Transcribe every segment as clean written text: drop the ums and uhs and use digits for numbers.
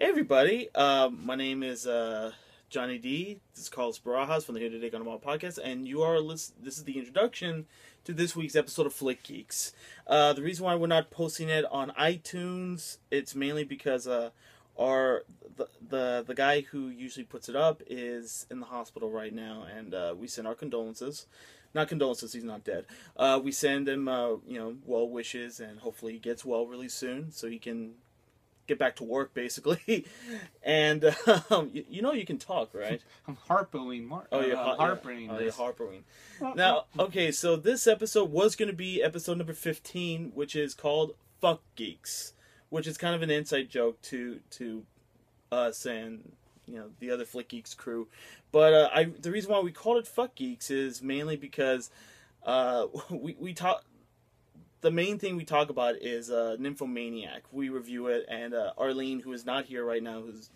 Hey everybody, my name is Johnny D. This is Carlos Barajas from the Here Today Guatemala podcast, and this is the introduction to this week's episode of Flick Geeks. The reason why we're not posting it on iTunes, it's mainly because the guy who usually puts it up is in the hospital right now, and we send our condolences. Not condolences, he's not dead. We send him well wishes, and hopefully he gets well really soon so he can get back to work, basically. And you can talk, right? I'm harpooing, Mark. Oh, you're harpooing. Yeah. Oh, you're harpooing. Now, okay, so this episode was going to be episode number 15, which is called Fuck Geeks, which is kind of an inside joke to us and the other Flick Geeks crew. But the reason why we called it Fuck Geeks is mainly because we talk. The main thing we talk about is Nymphomaniac. We review it, and Arlene, who is not here right now, who's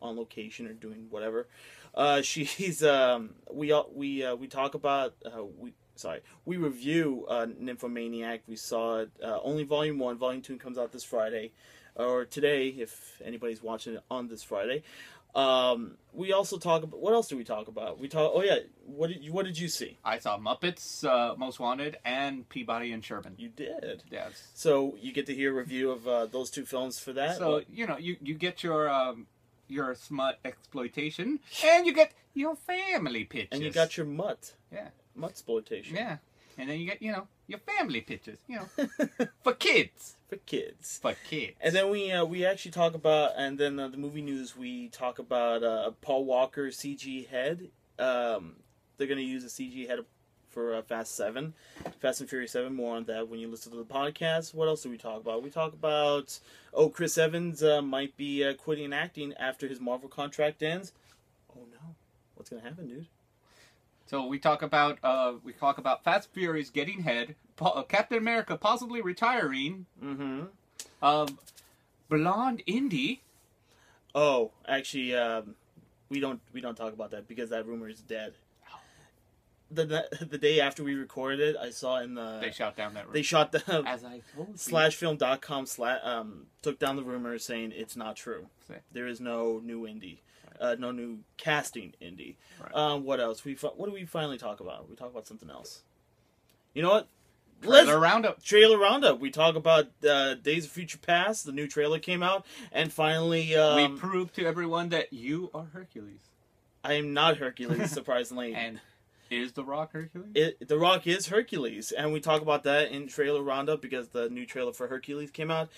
on location or doing whatever, she's we talk about we review Nymphomaniac. We saw it only Volume 1. Volume 2 comes out this Friday, or today if anybody's watching it on this Friday. We also talk about, what else do we talk about? What did you see? I saw Muppets Most Wanted and Peabody and Sherman. You did? Yes. So you get to hear a review of those two films for that? So, you get your smut exploitation, and you get your family pictures. And you got your mutt. Yeah. Mutt-sploitation. Yeah. And then you get, your family pictures, for kids. For kids. For kids. And then we actually talk about, and then the movie news, we talk about Paul Walker CG head. They're going to use a CG head for Fast and Furious 7. More on that when you listen to the podcast. What else do we talk about? We talk about, Chris Evans might be quitting acting after his Marvel contract ends. Oh no. What's going to happen, dude? So we talk about Fast and Furious getting head, Captain America possibly retiring, Blonde Indy. Oh, actually, we don't talk about that because that rumor is dead. The day after we recorded it, I saw in the they shot down that rumor. They shot down as I told you. /film.com took down the rumor saying it's not true. There is no new Indy. No new casting indie. Right. What else? What do we finally talk about? We talk about something else. You know what? Trailer Roundup. We talk about Days of Future Past. The new trailer came out, and finally we proved to everyone that you are Hercules. I am not Hercules, surprisingly. And is The Rock Hercules? The Rock is Hercules, and we talk about that in Trailer Roundup because the new trailer for Hercules came out.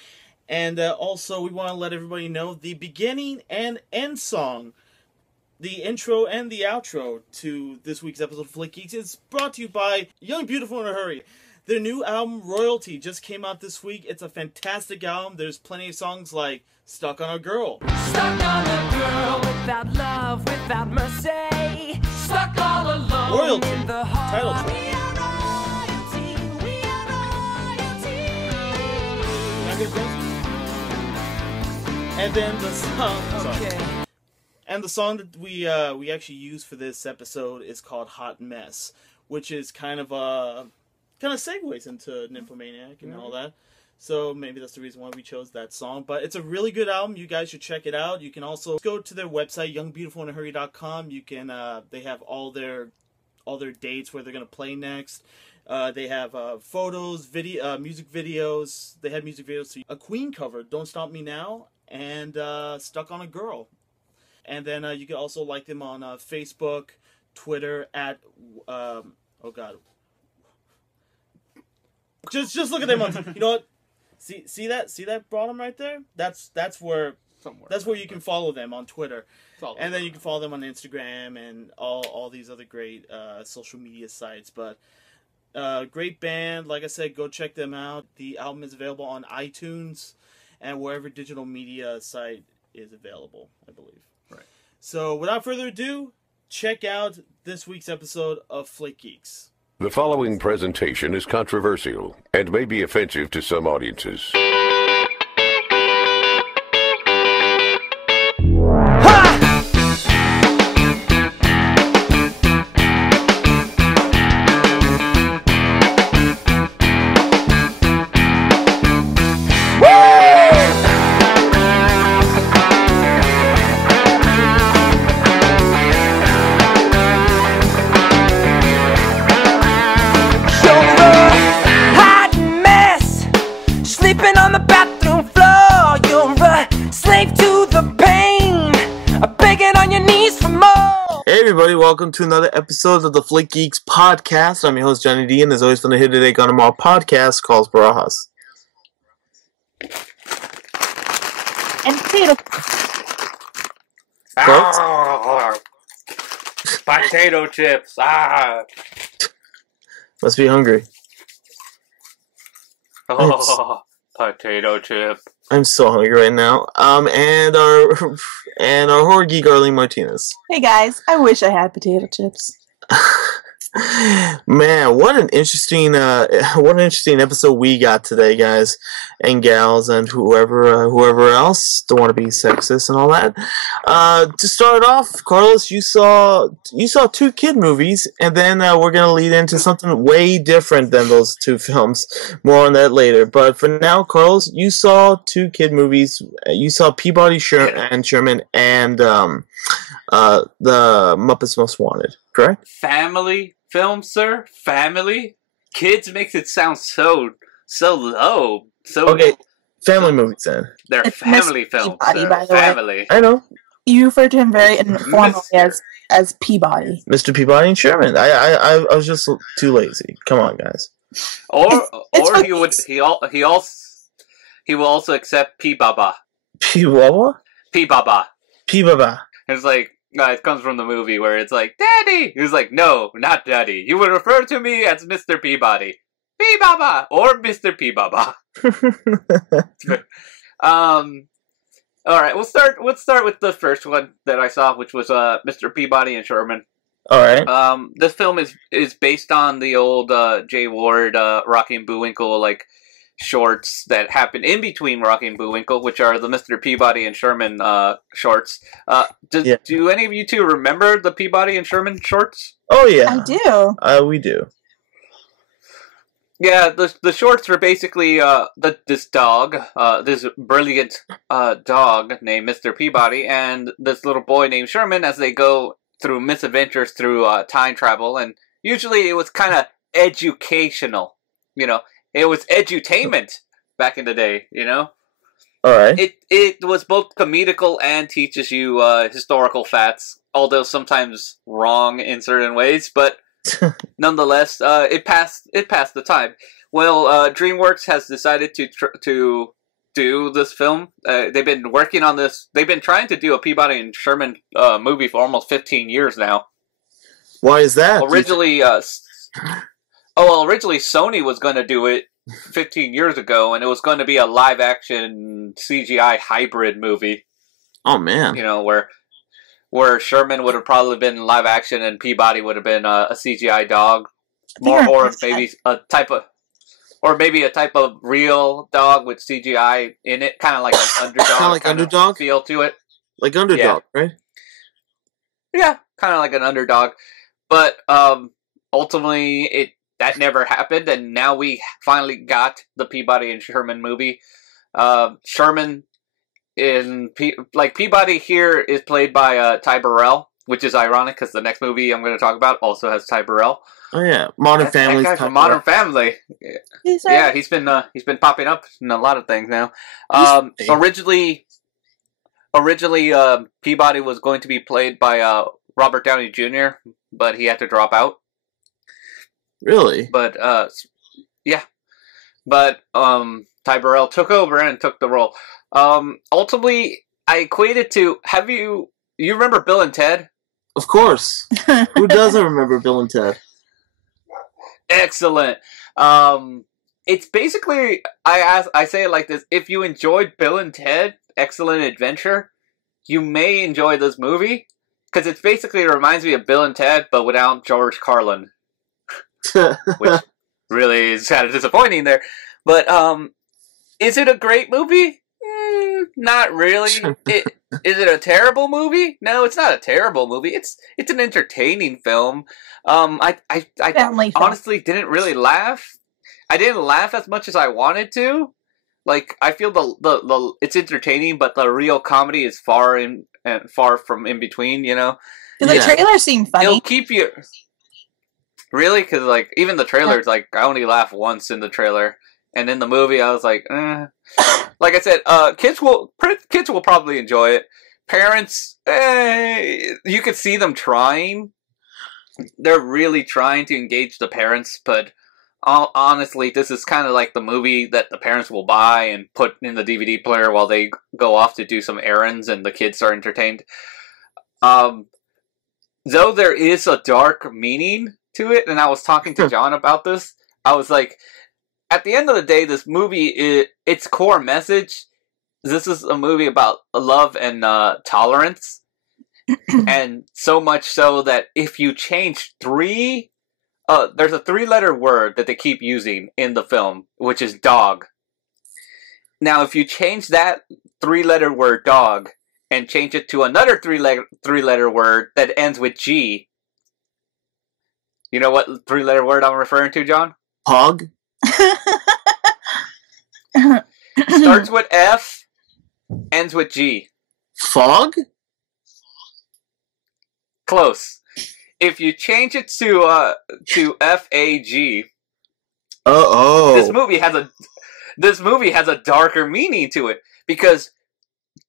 And also, we want to let everybody know the beginning and end song, the intro and the outro to this week's episode of Flick Geeks is brought to you by Young, Beautiful, in a Hurry. Their new album, Royalty, just came out this week. It's a fantastic album. There's plenty of songs like Stuck on a Girl. Stuck on a girl without love, without mercy. Stuck all alone Royalty, in the heart. title track. We are royalty, we are royalty. And then the song, Okay. And the song that we actually used for this episode is called Hot Mess, which is kind of segues into Nymphomaniac and all that. So maybe that's the reason why we chose that song. But it's a really good album. You guys should check it out. You can also go to their website, youngbeautifulinahurry.com. You can they have all their dates where they're gonna play next. They have photos, music videos. They had music videos to a Queen cover, Don't Stop Me Now, and Stuck on a Girl. And then you can also like them on Facebook, Twitter at Just look at them on. You know what? See that bottom right there? That's where you can follow them on Twitter, and then you can follow them on Instagram and all these other great social media sites. But great band, like I said, go check them out. The album is available on iTunes and wherever digital media site is available, I believe. Right. So without further ado, check out this week's episode of Flick Geeks. The following presentation is controversial and may be offensive to some audiences. everybody, welcome to another episode of the Flick Geeks podcast. I'm your host, Johnny D, and there's always fun to hear today on our podcast called Barajas. And potato. Potato chips. Must be hungry. Potato chip. I'm so hungry right now. And our horror geek Arlene Martinez. Hey guys, I wish I had potato chips. Man, what an interesting episode we got today, guys and gals, and whoever else. Don't want to be sexist and all that. To start off, Carlos, you saw 2 kid movies, and then we're gonna lead into something way different than those 2 films. More on that later. But for now, Carlos, you saw 2 kid movies. You saw Peabody Sherman and the Muppets Most Wanted, correct? Family film, sir. Family. Kids makes it sound so low. So okay. Family movies then. They're It's family Mr. films. Peabody, Sir. by the way. Family. I know. You refer to him very informally Mr. as Peabody. Mr. Peabody and Sherman. I was just too lazy. Come on, guys. Or he will also accept Peababa. Peababa? Peababa. Peababa. It's like, it comes from the movie where it's like, Daddy! He was like, no, not Daddy. You would refer to me as Mr. Peabody. Peababa! Or Mr. Peababa. Alright, let's start with the first one that I saw, which was Mr. Peabody and Sherman. Alright. This film is based on the old Jay Ward Rocky and Bullwinkle shorts that happened in between Rocky and Bullwinkle, which are the Mr. Peabody and Sherman shorts. Do any of you two remember the Peabody and Sherman shorts? Oh yeah. I do. We do. Yeah, the shorts were basically this dog, this brilliant dog named Mr. Peabody, and this little boy named Sherman as they go through misadventures through time travel, and usually it was kind of educational, It was edutainment back in the day, Alright. It was both comedical and teaches you historical facts, although sometimes wrong in certain ways, but nonetheless, it passed the time. Well, DreamWorks has decided to do this film. They've been working on this. They've been trying to do a Peabody and Sherman movie for almost 15 years now. Why is that? Originally, Sony was going to do it 15 years ago, and it was going to be a live-action CGI hybrid movie. Oh man. Where Sherman would have probably been live action and Peabody would have been a CGI dog, or maybe a type of real dog with CGI in it, kind of like an underdog, kind of like underdog feel to it, like underdog, right? Yeah, kind of like an underdog, but ultimately that never happened, and now we finally got the Peabody and Sherman movie. Sherman. Peabody here is played by Ty Burrell, which is ironic because the next movie I'm going to talk about also has Ty Burrell. Oh yeah, Modern Family. That guy from Modern Family. Yeah, he's been popping up in a lot of things now. Originally, Peabody was going to be played by Robert Downey Jr., but he had to drop out. Really? But yeah, but Ty Burrell took over and took the role. Ultimately, I equate it to, you remember Bill and Ted? Of course. Who doesn't remember Bill and Ted? Excellent. It's basically, I say it like this, if you enjoyed Bill and Ted, Excellent Adventure, you may enjoy this movie, because it basically reminds me of Bill and Ted, but without George Carlin. Which really is kind of disappointing there. But, is it a great movie? Not really. Is it a terrible movie? No, it's not a terrible movie. It's an entertaining film. I honestly didn't really laugh. I didn't laugh as much as I wanted to. I feel the it's entertaining, but the real comedy is far from in between. The trailer seemed funny. It'll keep you. Really, because even the trailers, I only laughed once in the trailer. And in the movie, I was like, Like I said, kids will probably enjoy it, parents, you could see them trying. They're really trying to engage the parents, but honestly, this is kind of like the movie that the parents will buy and put in the DVD player while they go off to do some errands and the kids are entertained. Though there is a dark meaning to it, and I was talking to John about this, I was like, at the end of the day, this movie, its core message, this is a movie about love and tolerance. And so much so that if you change there's a 3-letter word that they keep using in the film, which is dog. Now, if you change that 3-letter word dog and change it to another 3-letter word that ends with G, you know what 3-letter word I'm referring to, John? Hog? Starts with F, ends with G. Fog? Close. If you change it to FAG, this movie has a darker meaning to it, because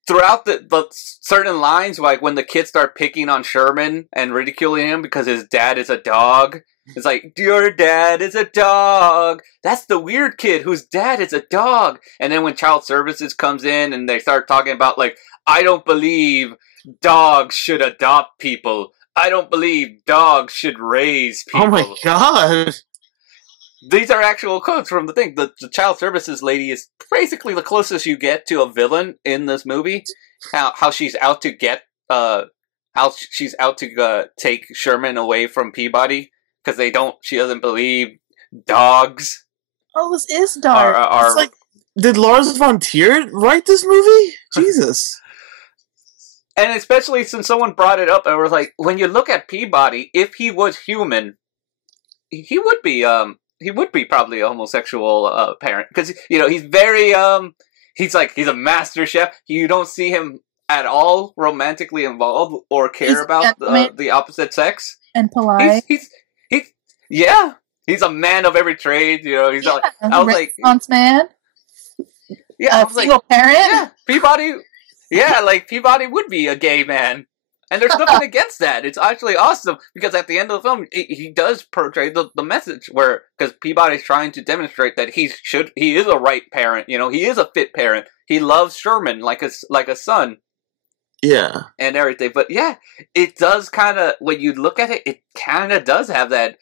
throughout the certain lines, like when the kids start picking on Sherman and ridiculing him because his dad is a dog, it's like, your dad is a dog. That's the weird kid whose dad is a dog. And then when Child Services comes in and they start talking about, like, I don't believe dogs should adopt people. I don't believe dogs should raise people. Oh my god. These are actual quotes from the thing. The Child Services lady is basically the closest you get to a villain in this movie. How she's out to get take Sherman away from Peabody because she doesn't believe dogs. Oh, this is dark. It's like, did Lars von Trier write this movie? Jesus. And especially since someone brought it up, and was like, when you look at Peabody, if he was human, he would be probably a homosexual parent, because he's very he's a master chef. You don't see him at all romantically involved or care about the opposite sex. And polite. He's a man of every trade. He's I was like, man. Yeah, I was single parent. Yeah, Peabody. Yeah, like Peabody would be a gay man. And there's nothing against that. It's actually awesome, because at the end of the film, he does portray the message because Peabody's trying to demonstrate that he is a right parent. He is a fit parent. He loves Sherman like a son. Yeah. And everything. But yeah, it does kind of, when you look at it kind of does have that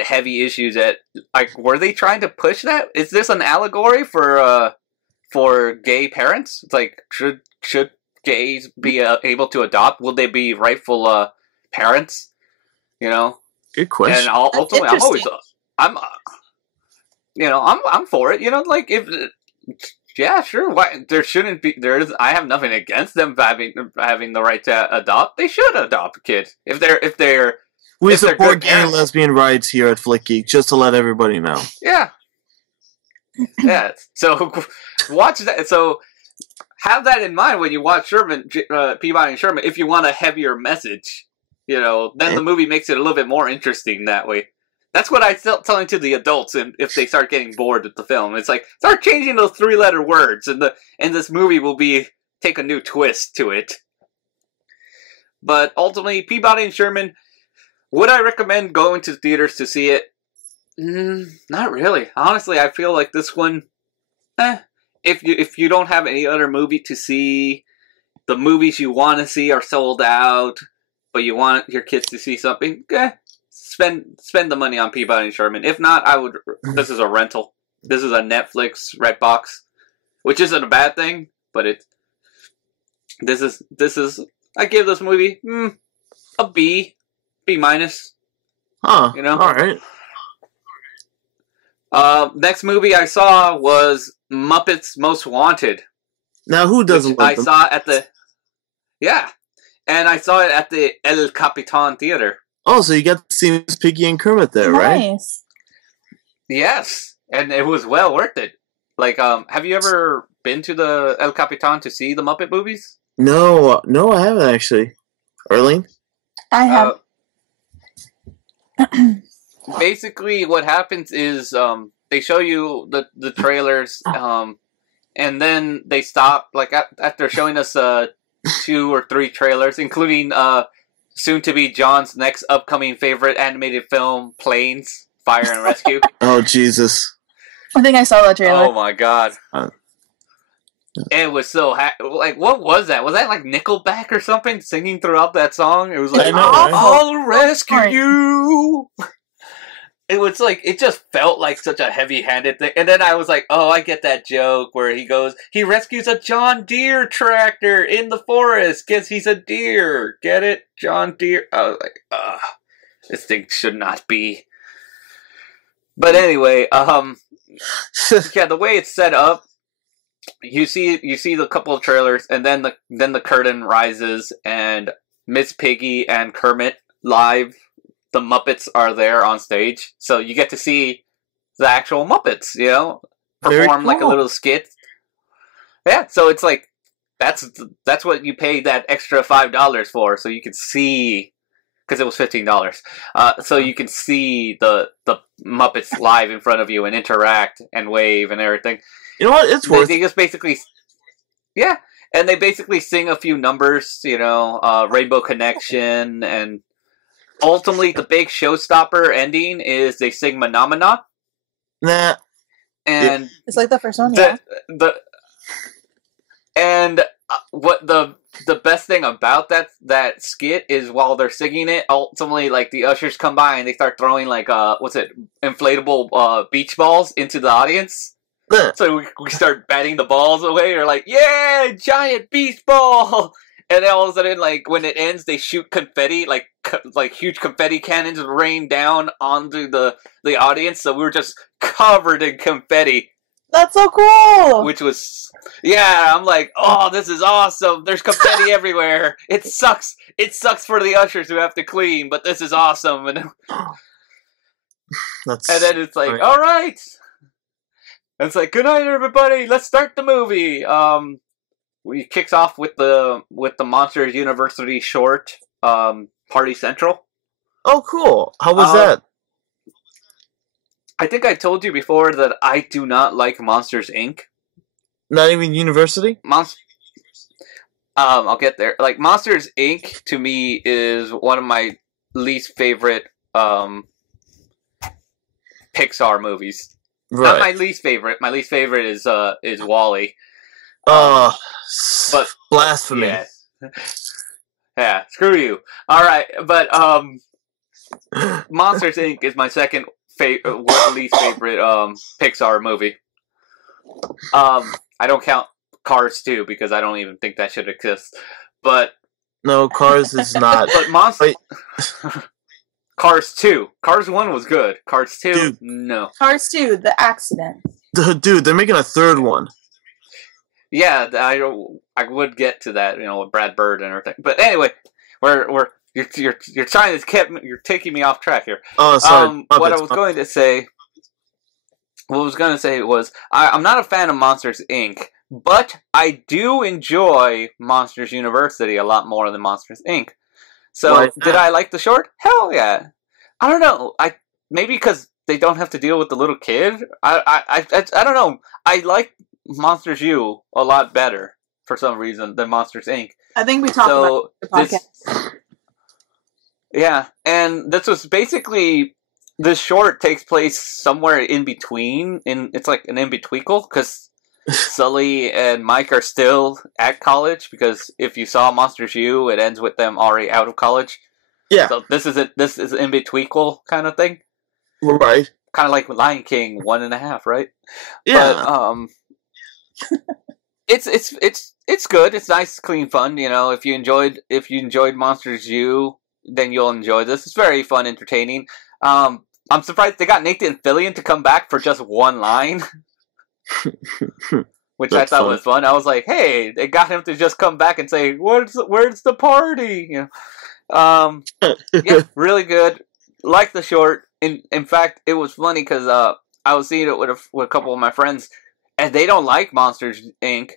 heavy issues that, like, were they trying to push that? Is this an allegory for gay parents? It's like, should gays be able to adopt? Will they be rightful parents? Good question. And ultimately, I'm for it. Like, if yeah, sure. Why there shouldn't be? I have nothing against them having the right to adopt. They should adopt kids if they're. We support gay and lesbian rights here at Flick Geek, just to let everybody know. Yeah. Yeah. So watch that. So have that in mind when you watch Peabody and Sherman. If you want a heavier message, then the movie makes it a little bit more interesting that way. That's what I telling to the adults, and if they start getting bored with the film, it's like, start changing those 3-letter words, and this movie will take a new twist to it. But ultimately, Peabody and Sherman. Would I recommend going to theaters to see it? Not really. Honestly, I feel like this one, if you don't have any other movie to see, the movies you want to see are sold out, but you want your kids to see something, spend the money on Peabody and Sherman. If not, this is a rental. This is a Netflix Redbox, which isn't a bad thing, but this is I give this movie a B. B-. Huh. Alright. Next movie I saw was Muppets Most Wanted. Now, who doesn't love them? I saw at the... Yeah. And I saw it at the El Capitan Theater. Oh, so you got to see Miss Piggy and Kermit there, right? Nice. Yes. And it was well worth it. Like, have you ever been to the El Capitan to see the Muppet movies? No, I haven't actually. Arlene? I have. Basically, what happens is they show you the trailers, and then they stop. Like after showing us 2 or 3 trailers, including soon to be John's next upcoming favorite animated film, Planes, Fire and Rescue. Oh, Jesus. I think I saw that trailer. Oh my god. It was so like, what was that? Was that like Nickelback or something singing throughout that song? It was like, I know, right? I'll rescue Sorry. you. It was like, it just felt like such a heavy-handed thing. And then I was like, oh, I get that joke where he rescues a John Deere tractor in the forest because he's a deer. Get it? John Deere. I was like, this thing should not be. But anyway, yeah, the way it's set up, you see the couple of trailers, and then the curtain rises, and Miss Piggy and Kermit live. The Muppets are there on stage, so you get to see the actual Muppets, perform like a little skit. Yeah, so it's like that's what you paid that extra $5 for, so you could see, because it was $15. So you can see the Muppets live in front of you and interact and wave and everything. You know what? It's worth They just basically, yeah, and they basically sing a few numbers, Rainbow Connection, and ultimately the big showstopper ending is they sing Menomina. Nah. And It's like the first one, yeah. What the best thing about that skit is while they're singing it, ultimately, like, the ushers come by and they start throwing, like, inflatable beach balls into the audience. So we start batting the balls away. They're like, yeah, giant beach ball! And then all of a sudden, like, when it ends, they shoot confetti, like huge confetti cannons rain down onto the audience. So we were just covered in confetti. That's so cool! Which was, yeah, I'm like, oh, this is awesome. There's confetti everywhere. It sucks. It sucks for the ushers who have to clean, but this is awesome. And then it's like, all right. And it's like, good night, everybody. Let's start the movie. We kicks off with the Monsters University short, Party Central. Oh, cool. How was that? I think I told you before that I do not like Monsters, Inc. Not even University? I'll get there. Like, Monsters, Inc. to me is one of my least favorite Pixar movies. Right. Not my least favorite. My least favorite is WALL-E. But blasphemy. Yeah. Yeah, screw you. All right, but Monsters Inc. is my second least favorite Pixar movie. I don't count Cars 2 because I don't even think that should exist. But no, Cars is not. But Cars 2. Cars 1 was good. Cars 2, Dude. no. Cars 2, the accident. Dude, they're making a third one. Yeah, I would get to that, with Brad Bird and everything. But anyway, you're trying to you're taking me off track here. Oh, sorry. What I was going to say was I'm not a fan of Monsters Inc., but I do enjoy Monsters University a lot more than Monsters Inc. So did I like the short? Hell yeah. I don't know. Maybe because they don't have to deal with the little kid. I don't know. I like Monsters U a lot better for some reason than Monsters Inc. I think we talked about the podcast. Yeah, and this was basically, this short takes place somewhere in between. It's like an in-betweekle, because Sully and Mike are still at college, because if you saw Monsters U, it ends with them already out of college. Yeah. So this is an in-betweekle kind of thing. Right. Kind of like Lion King 1.5, right? Yeah. But, it's good. It's nice, clean fun. If you enjoyed Monsters U, then you'll enjoy this. It's very fun, entertaining. I'm surprised they got Nathan Fillion to come back for just one line, which I thought was fun. I was like, hey, they got him to just come back and say, where's the party? Yeah, really good. Like the short. In fact, it was funny because I was seeing it with a couple of my friends, and they don't like Monsters Inc.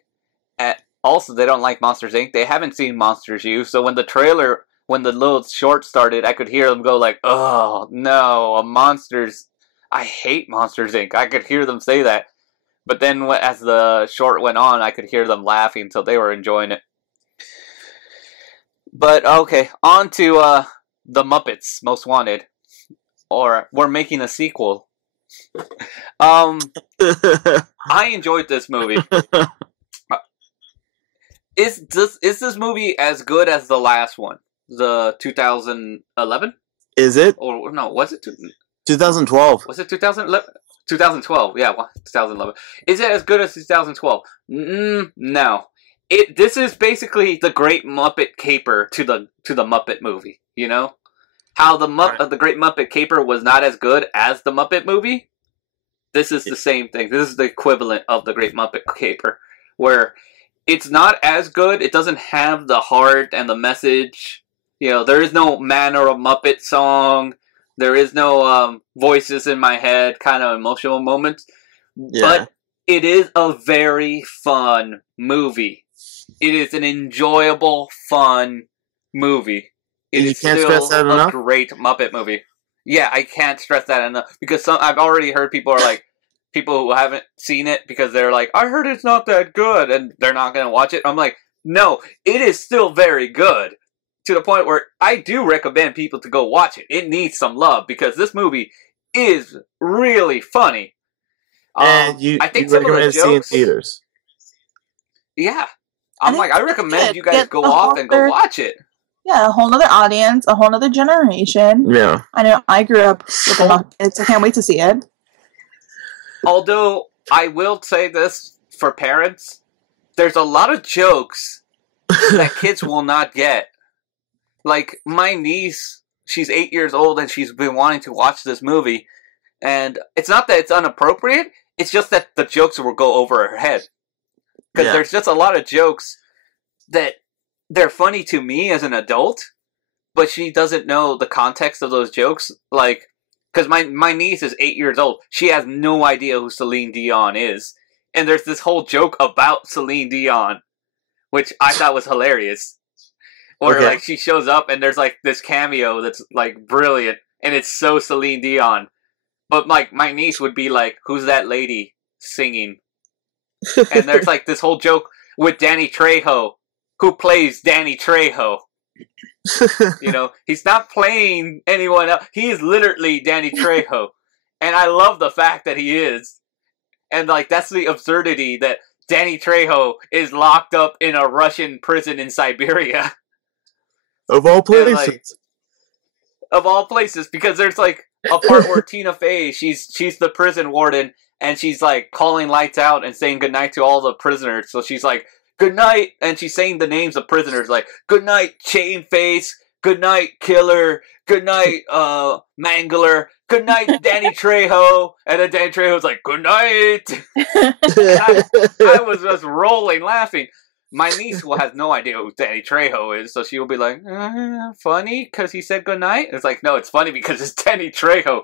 Also, they don't like Monsters Inc. They haven't seen Monsters U. So when the little short started, I could hear them go like, "Oh no, I hate Monsters Inc." I could hear them say that. But then as the short went on, I could hear them laughing, so they were enjoying it. But okay, on to the Muppets Most Wanted, or we're making a sequel. I enjoyed this movie. Is this movie as good as the last one, the 2011? Is it? Or no, was it 2012? Was it 2011? 2012, yeah, 2011. Is it as good as 2012? No. This is basically the Great Muppet Caper to the Muppet movie. You know how the Great Muppet Caper was not as good as the Muppet movie. This is the same thing. This is the equivalent of the Great Muppet Caper, where it's not as good. It doesn't have the heart and the message. You know, there is no Man or a Muppet song. There is no voices in my head kind of emotional moments. Yeah. But it is a very fun movie. It is an enjoyable, fun movie. It is still a great Muppet movie. Yeah, I can't stress that enough. Because I've already heard people who haven't seen it, because they're like, I heard it's not that good, and they're not going to watch it. I'm like, no, it is still very good. To the point where I do recommend people to go watch it. It needs some love, because this movie is really funny. And I think you recommend seeing theaters. Yeah. I recommend you guys go off and go watch it. Yeah, a whole other audience, a whole other generation. Yeah. I know I grew up with the Muppets. I can't wait to see it. Although, I will say this for parents, there's a lot of jokes that kids will not get. Like, my niece, she's 8 years old, and she's been wanting to watch this movie. And it's not that it's inappropriate, it's just that the jokes will go over her head. Because there's just a lot of jokes that they're funny to me as an adult, but she doesn't know the context of those jokes. Like, because my niece is 8 years old. She has no idea who Celine Dion is. And there's this whole joke about Celine Dion, which I thought was hilarious. Or, like, she shows up and there's, like, this cameo that's, like, brilliant. And it's so Celine Dion. But, like, my niece would be like, who's that lady singing? And there's, like, this whole joke with Danny Trejo. Who plays Danny Trejo? You know, he's not playing anyone else. He is literally Danny Trejo. And I love the fact that he is. And, like, that's the absurdity that Danny Trejo is locked up in a Russian prison in Siberia. Of all places. And, like, of all places, because there's, like, a part where Tina Fey, she's the prison warden, and she's, like, calling lights out and saying goodnight to all the prisoners. So she's like, good night, and she's saying the names of prisoners, like, good night, Chainface, good night, Killer, good night, Mangler, good night, Danny Trejo, and then Danny Trejo's like, good night. I was just rolling laughing. My niece has no idea who Danny Trejo is, so she will be like, funny because he said good night? It's like, no, it's funny because it's Danny Trejo.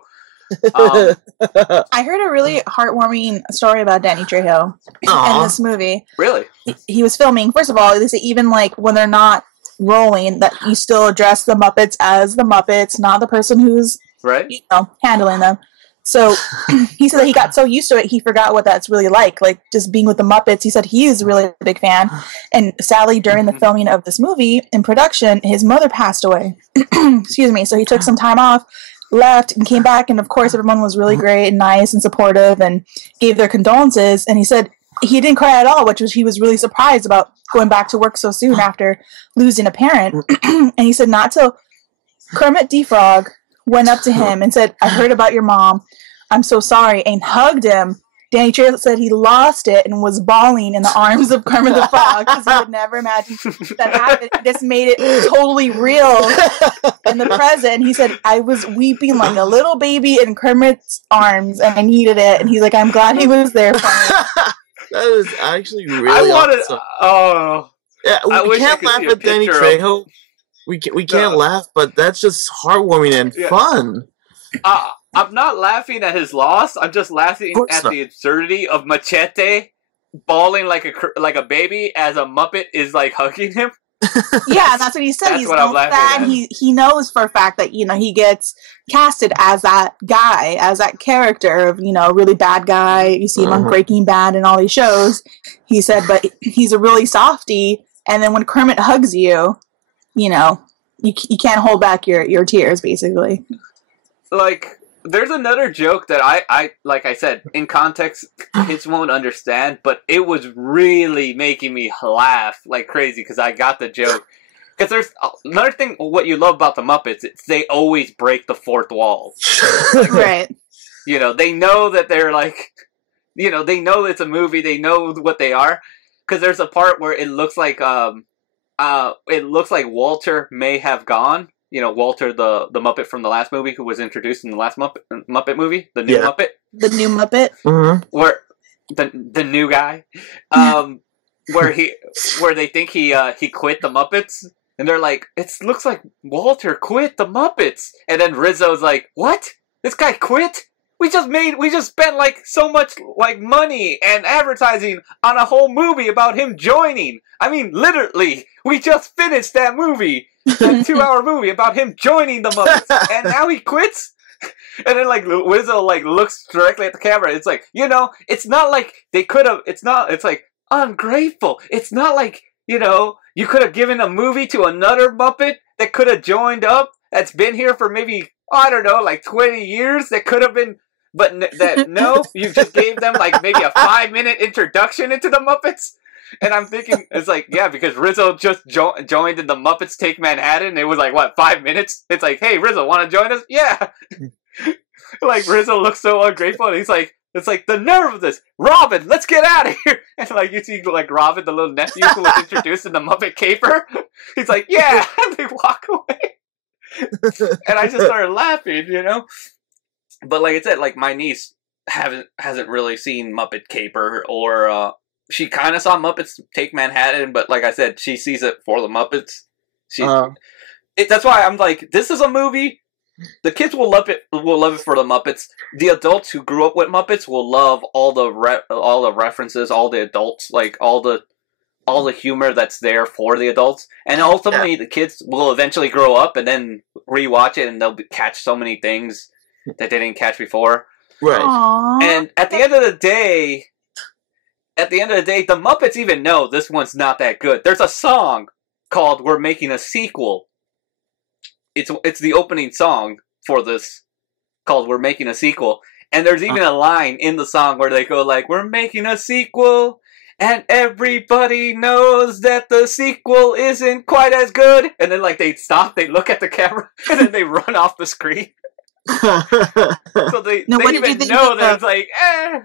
I heard a really heartwarming story about Danny Trejo in this movie. Really? He was filming. First of all, they say even like when they're not rolling, that you still address the Muppets as the Muppets, not the person who's handling them. So he said that he got so used to it, he forgot what that's really like just being with the Muppets. He said he is really a big fan. And sadly, during the filming of this movie, in production, his mother passed away. Excuse me. So he took some time off, left, and came back. And of course, everyone was really great and nice and supportive and gave their condolences. And he said he didn't cry at all, which was he was really surprised about going back to work so soon after losing a parent. And he said not till Kermit the Frog went up to him and said, I heard about your mom. I'm so sorry, and hugged him. Danny Trejo said he lost it and was bawling in the arms of Kermit the Frog because he would never imagine that happened. It just made it totally real in the present. He said, I was weeping like a little baby in Kermit's arms, and I needed it. And he's like, I'm glad he was there for me. That is actually really awesome. Yeah, we can't laugh at Danny Trejo. We can't laugh, but that's just heartwarming and fun. I'm not laughing at his loss. I'm just laughing at the absurdity of Machete bawling like a baby as a Muppet is like hugging him. Yeah, that's what he said. That's what I'm laughing at. He knows for a fact that he gets casted as that guy, as that character of really bad guy. You see him on Breaking Bad and all these shows. He said, but he's a really softie. And then when Kermit hugs you, you know, you can't hold back your tears, basically. Like, there's another joke that I like I said, in context, kids won't understand, but it was really making me laugh like crazy because I got the joke. Because there's another thing, what you love about the Muppets, it's they always break the fourth wall. Right. You know, they know that they're like, you know, they know it's a movie, they know what they are. Because there's a part where it looks like Walter may have gone. You know, Walter, the Muppet from the last movie, who was introduced in the last Muppet movie, the new Muppet, the new Muppet, where the new guy, where they think he quit the Muppets, and they're like, it looks like Walter quit the Muppets, and then Rizzo's like, what? This guy quit? We just spent like so much like money and advertising on a whole movie about him joining. I mean, literally, we just finished that movie. That 2-hour movie about him joining the Muppets, and now he quits. And then like Wizzo like looks directly at the camera. It's like, you know, it's not like they could have. It's like ungrateful. It's not like, you know, you could have given a movie to another Muppet that could have joined up. That's been here for maybe, I don't know, like 20 years. That could have been, but no, you just gave them like maybe a 5-minute introduction into the Muppets. And I'm thinking, it's like, yeah, because Rizzo just joined in the Muppets Take Manhattan. It was like, what, 5 minutes? It's like, hey, Rizzo, want to join us? Yeah. Like, Rizzo looks so ungrateful, and he's like, it's like, the nerve of this. Robin, let's get out of here. And like, you see, like, Robin, the little nephew who was introduced in the Muppet Caper. He's like, yeah. And they walk away. And I just started laughing, you know? But like I said, like, my niece hasn't really seen Muppet Caper, or, she kind of saw Muppets Take Manhattan, but like I said, she sees it for the Muppets. That's why I'm like, this is a movie. The kids will love it. Will love it for the Muppets. The adults who grew up with Muppets will love all the references, all the adults, like all the humor that's there for the adults. And ultimately, the kids will eventually grow up and then rewatch it, and they'll catch so many things that they didn't catch before. Right. Aww. And at the end of the day, the Muppets even know this one's not that good. There's a song called "We're Making a Sequel." It's the opening song for this, called "We're Making a Sequel." And there's even a line in the song where they go like, "We're making a sequel, and everybody knows that the sequel isn't quite as good." And then like they stop, they look at the camera, and then they run off the screen. So they even know that it's like, eh.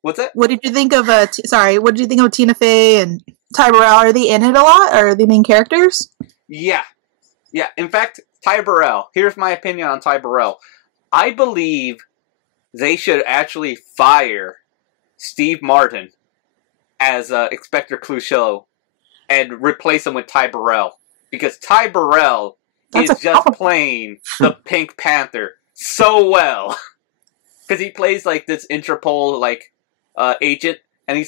What's that? What did you think of what did you think of Tina Fey and Ty Burrell? Are they in it a lot? Are they main characters? Yeah. In fact, Ty Burrell. Here's my opinion on Ty Burrell. I believe they should actually fire Steve Martin as Inspector Clouseau and replace him with Ty Burrell, because Ty Burrell is just playing the Pink Panther so well, because he plays like this Interpol like agent, and he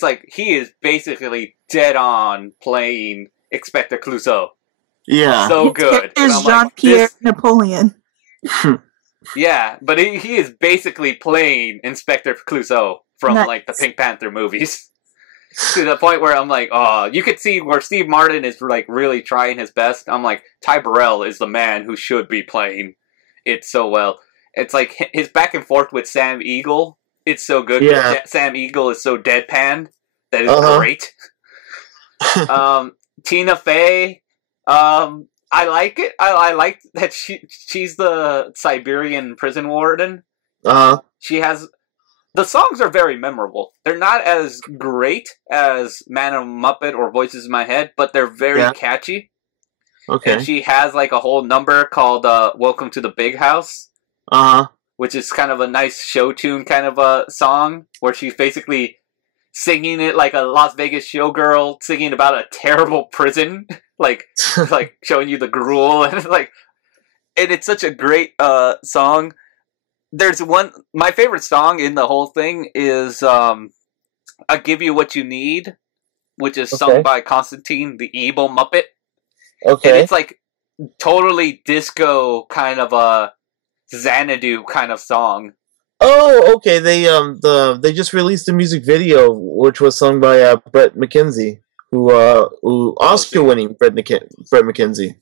is basically dead on playing Inspector Clouseau. Yeah, so good. There's Jean-Pierre Napoleon. Yeah, but he is basically playing Inspector Clouseau from like the Pink Panther movies. To the point where I'm like, oh, you could see where Steve Martin is like really trying his best. I'm like, Ty Burrell is the man who should be playing it so well. It's like his back and forth with Sam Eagle. It's so good. Yeah. Sam Eagle is so deadpan. That is great. Tina Fey. I like it. I like that she's the Siberian prison warden. She has... The songs are very memorable. They're not as great as Man of Muppet or Voices in My Head, but they're very catchy. Okay. And she has like a whole number called Welcome to the Big House. Which is kind of a nice show tune kind of a song, where she's basically singing it like a Las Vegas showgirl, singing about a terrible prison. like showing you the gruel, and it's such a great song. There's my favorite song in the whole thing is "I'll Give You What You Need," which is sung by Constantine, the evil Muppet. Okay. And it's like totally disco kind of a Xanadu kind of song. Oh, okay. They just released a music video which was sung by Brett McKenzie, who Oscar-winning Brett McKenzie.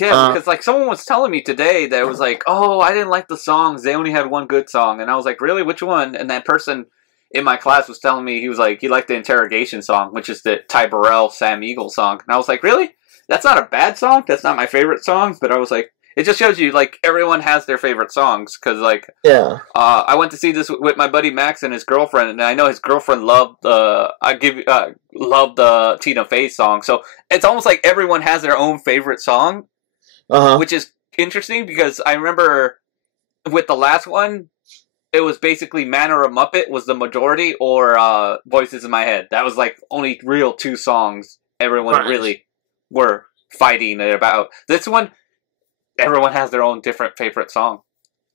Yeah, because like someone was telling me today that it was like, oh, I didn't like the songs. They only had one good song, and I was like, really, which one? And that person in my class was telling me he was like he liked the Interrogation song, which is the Ty Burrell Sam Eagle song. And I was like, really? That's not a bad song. That's not my favorite song. But I was like, it just shows you like everyone has their favorite songs because like I went to see this with my buddy Max and his girlfriend, and I know his girlfriend loved the Tina Fey song. So it's almost like everyone has their own favorite song. Which is interesting because I remember with the last one, it was basically Man or a Muppet was the majority, or Voices in My Head. That was like only real two songs everyone really were fighting about. This one, everyone has their own different favorite song,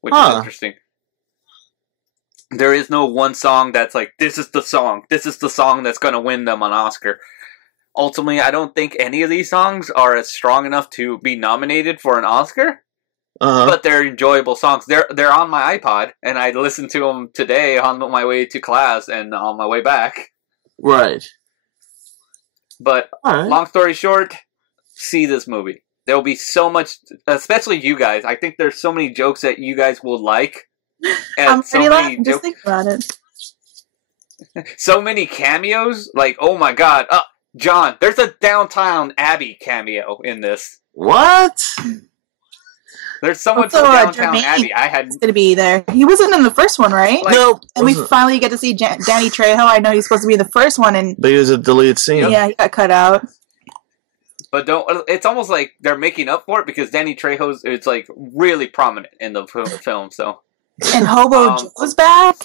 which is interesting. There is no one song that's like, this is the song that's going to win them an Oscar. Ultimately, I don't think any of these songs are as strong enough to be nominated for an Oscar, but they're enjoyable songs. They're on my iPod, and I listened to them today on my way to class and on my way back. Right. But long story short, see this movie. There will be so much, especially you guys. I think there's so many jokes that you guys will like. And so many just think about it. So many cameos. Like, oh my god. John, there's a Downtown Abbey cameo in this. What? There's someone from Downtown Abbey. I had going to be there. He wasn't in the first one, right? Like, no. And we finally get to see Danny Trejo. I know he's supposed to be in the first one, but he was a deleted scene. Yeah, he got cut out. But it's almost like they're making up for it because Danny Trejo's it's like really prominent in the film. So and Hobo Joe's back.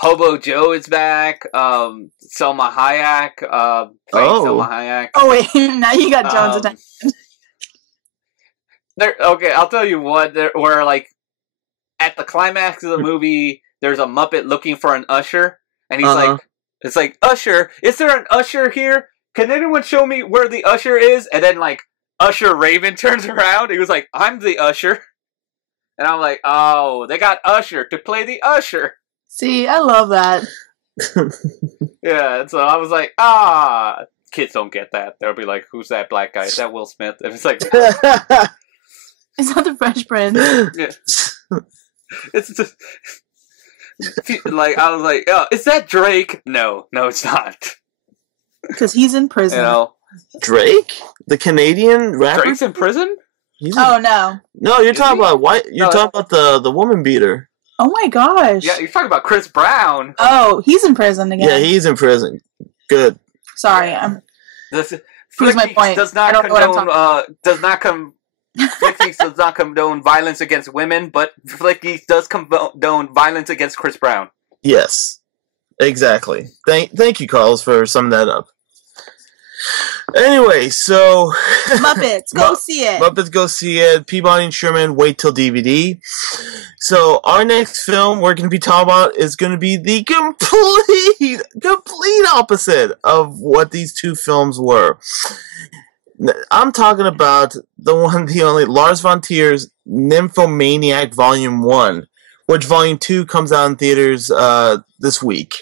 Hobo Joe is back. Selma Hayek. Selma Hayek. Oh wait, now you got John's attention. Okay, I'll tell you what. Where like at the climax of the movie, there's a Muppet looking for an usher, and he's like, "It's like Usher. Is there an usher here? Can anyone show me where the usher is?" And then like Usher Raven turns around. He was like, "I'm the usher," and I'm like, "Oh, they got Usher to play the usher." See, I love that. Yeah, so I was like, kids don't get that. They'll be like, who's that black guy? Is that Will Smith? And it's like, it's not the Fresh Prince. Yeah. It's just, like, I was like, is that Drake? No, it's not. Because he's in prison. You know? Drake? The Canadian rapper? Drake's in prison? No. No, you're talking about You're talking about the woman beater. Oh my gosh. Yeah, you're talking about Chris Brown. Oh, he's in prison again. Yeah, he's in prison. Good. Sorry, Here's my point. Does not condone violence against women, but Flickies does condone violence against Chris Brown. Yes. Exactly. Thank you, Carlos, for summing that up. Anyway, so Muppets, go see it. Muppets, go see it. Peabody and Sherman, wait till DVD. So our next film we're going to be talking about is going to be the complete opposite of what these two films were. I'm talking about the only Lars von Trier's Nymphomaniac Volume 1, which Volume 2 comes out in theaters this week.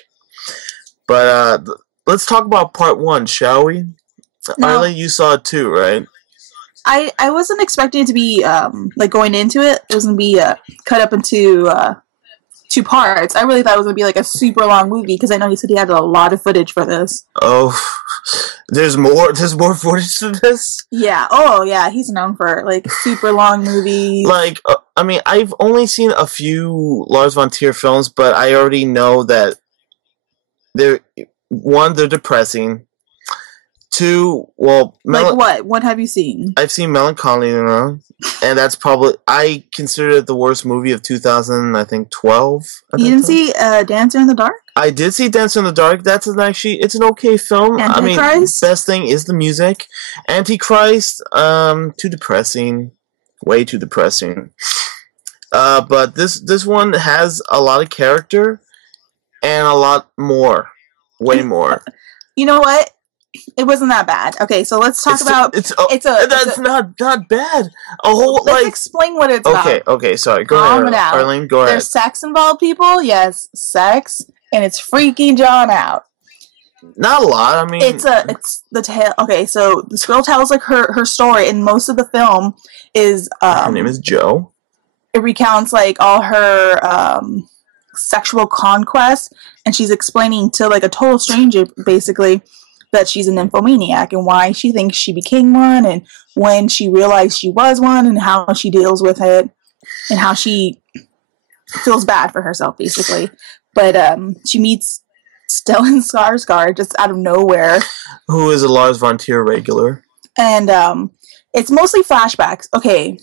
But let's talk about Part 1, shall we? No. Arlene, you saw it too, right? I wasn't expecting it to be like going into it. It was going to be cut up into 2 parts. I really thought it was going to be like a super long movie because I know he said he had a lot of footage for this. Oh, there's more footage to this? Yeah. Oh, yeah. He's known for like super long movies. Like, I mean, I've only seen a few Lars von Trier films, but I already know that they're depressing. 2, well... Like what? What have you seen? I've seen Melancholy, and that's probably... I consider it the worst movie of 2012. You didn't see Dancer in the Dark? I did see Dancer in the Dark. It's an okay film. Antichrist? I mean, best thing is the music. Antichrist, too depressing. Way too depressing. But this one has a lot of character and a lot more. Way more. You know what? It wasn't that bad. Okay, so let's talk about. That's not bad. Let's explain what it's about. Okay. Sorry. Go ahead, Arlene. Go ahead. There's sex involved, people. Yes, sex, and it's freaking John out. Not a lot. I mean, it's the tale. Okay, so this girl tells like her story, and most of the film is her name is Jo. It recounts like all her sexual conquests, and she's explaining to like a total stranger basically that she's a nymphomaniac and why she thinks she became one, and when she realized she was one, and how she deals with it, and how she feels bad for herself basically. But she meets Stellan Skarsgård just out of nowhere, who is a Lars von Trier regular, and it's mostly flashbacks. Okay,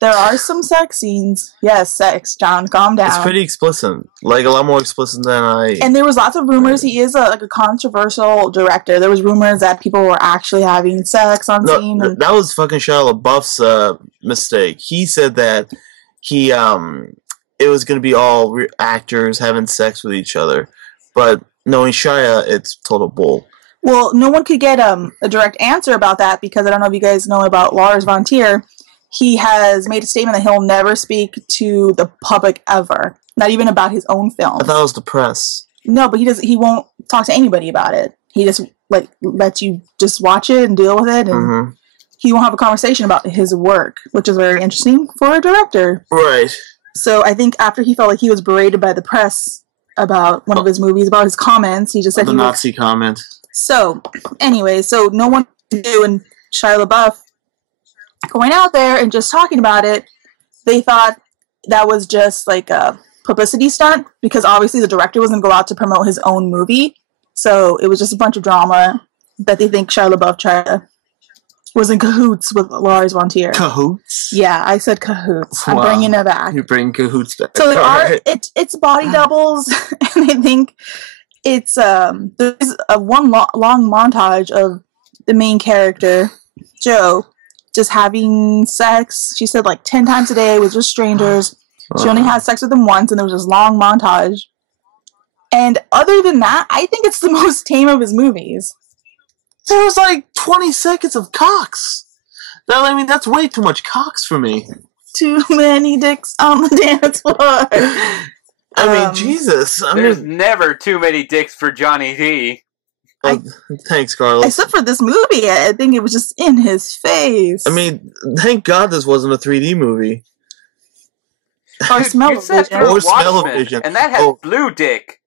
there are some sex scenes. Yes, sex. John, calm down. It's pretty explicit, like a lot more explicit than I. And there was lots of rumors. He is a controversial director. There was rumors that people were actually having sex on scene. And that was fucking Shia LaBeouf's mistake. He said that it was going to be all actors having sex with each other, but knowing Shia, it's total bull. Well, no one could get a direct answer about that because I don't know if you guys know about Lars von Trier. He has made a statement that he'll never speak to the public ever, not even about his own films. I thought it was the press. No, but he won't talk to anybody about it. He just like lets you just watch it and deal with it, and he won't have a conversation about his work, which is very interesting for a director. Right. So I think after he felt like he was berated by the press about one of his movies, about his comments, he just said the Nazi comment. So anyway, so no one knew, and Shia LaBeouf going out there and just talking about it, they thought that was just like a publicity stunt because obviously the director was going to go out to promote his own movie. So it was just a bunch of drama that they think Shia LaBeouf was in cahoots with Lars von Trier. Cahoots? Yeah, I said cahoots. Wow. I'm bringing it back. You bring cahoots back. So there are it's body doubles, and I think it's there's a long montage of the main character Jo just having sex. She said like 10 times a day with just strangers. She only had sex with them once, and there was this long montage. And other than that, I think it's the most tame of his movies. There was like 20 seconds of cocks. Now, I mean, that's way too much cocks for me. Too many dicks on the dance floor. I mean, Jesus. There's never too many dicks for Johnny D. Thanks, Carlos. Except for this movie, I think it was just in his face. I mean, thank God this wasn't a 3D movie. Or smell-o-vision. Or smell-o-vision. And that has blue dick.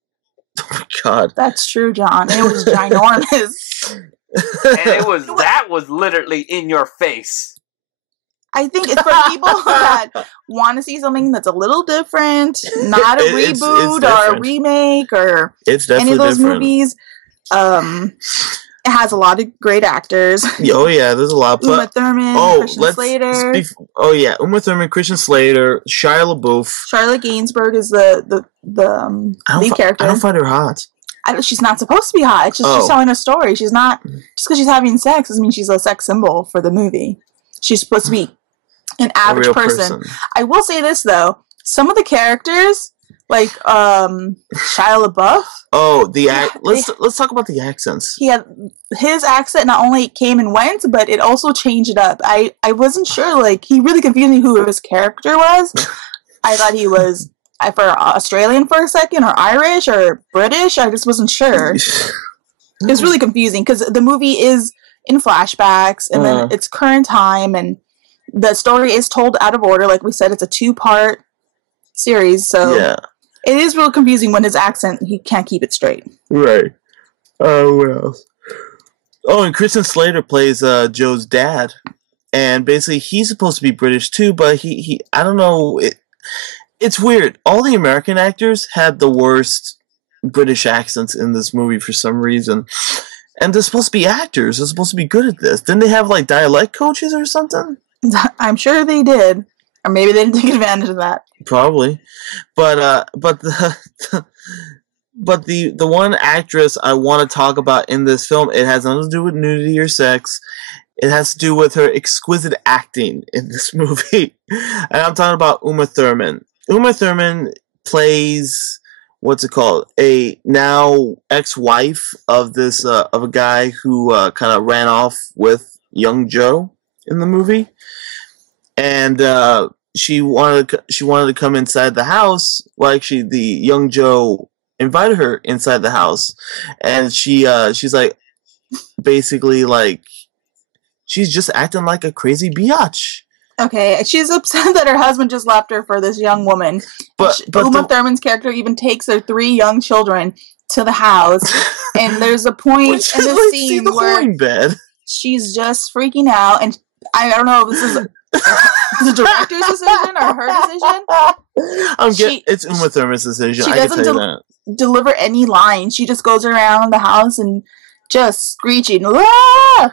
Oh my God. That's true, John. It was ginormous. And that was literally in your face. I think it's for people that want to see something that's a little different, not a reboot or a remake or any of those movies. It has a lot of great actors. Oh yeah, there's a lot. Uma Thurman, Christian Slater. Uma Thurman, Christian Slater, Shia LaBeouf. Charlotte Gainsbourg is the lead character. I don't find her hot. She's not supposed to be hot. It's just she's telling a story. She's not just because she's having sex doesn't mean she's a sex symbol for the movie. She's supposed to be an average person. I will say this though: some of the characters, like Shia LaBeouf. Oh, let's talk about the accents. He had his accent not only came and went, but it also changed it up. I wasn't sure. Like he really confused me who his character was. I thought he was for Australian for a second, or Irish, or British. I just wasn't sure. It was really confusing because the movie is in flashbacks, and then it's current time, and the story is told out of order. Like we said, it's a 2-part series, so it is real confusing when his accent, he can't keep it straight. Right. Oh, what else? Oh, and Christian Slater plays Joe's dad, and basically he's supposed to be British too, but he I don't know. It's weird. All the American actors had the worst British accents in this movie for some reason. And they're supposed to be actors. They're supposed to be good at this. Didn't they have, like, dialect coaches or something? I'm sure they did. Or maybe they didn't take advantage of that. Probably. But the one actress I want to talk about in this film, it has nothing to do with nudity or sex. It has to do with her exquisite acting in this movie. And I'm talking about Uma Thurman. Uma Thurman plays, what's it called? A now ex-wife of this of a guy who kind of ran off with young Joe in the movie, and she wanted to come inside the house. Well, actually, the young Joe invited her inside the house, and she's like, basically like, she's just acting like a crazy biatch. Okay, she's upset that her husband just left her for this young woman. But Uma Thurman's character even takes her 3 young children to the house, and there's a point in the scene where bed. She's just freaking out, and I don't know if this is the director's decision or her decision. It's Uma Thurman's decision. She doesn't deliver any lines. She just goes around the house and just screeching. Ah!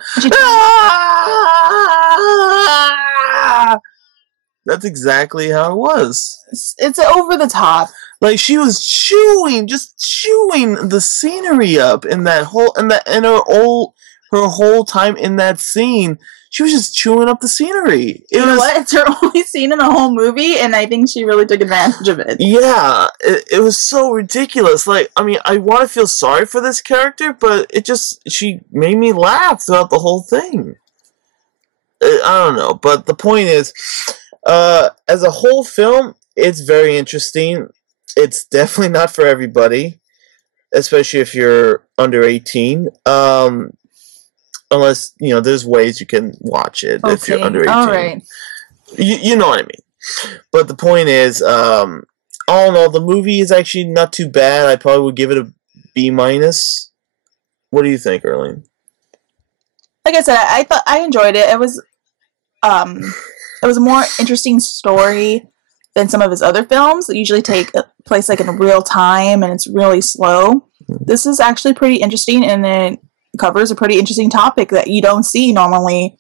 That's exactly how it was. It's over the top. Like, she was chewing the scenery up in her whole time in that scene. She was just chewing up the scenery. It's her only scene in the whole movie, and I think she really took advantage of it. Yeah, it was so ridiculous. Like, I mean, I want to feel sorry for this character, but she made me laugh throughout the whole thing. I don't know, but the point is, as a whole film, it's very interesting. It's definitely not for everybody, especially if you're under 18. Unless, there's ways you can watch it if you're under 18. All right. You know what I mean. But the point is, all in all, the movie is actually not too bad. I probably would give it a B-. What do you think, Arlene? Like I said, I enjoyed it. It was a more interesting story than some of his other films that usually take place like in real time and it's really slow. This is actually pretty interesting, and it covers a pretty interesting topic that you don't see normally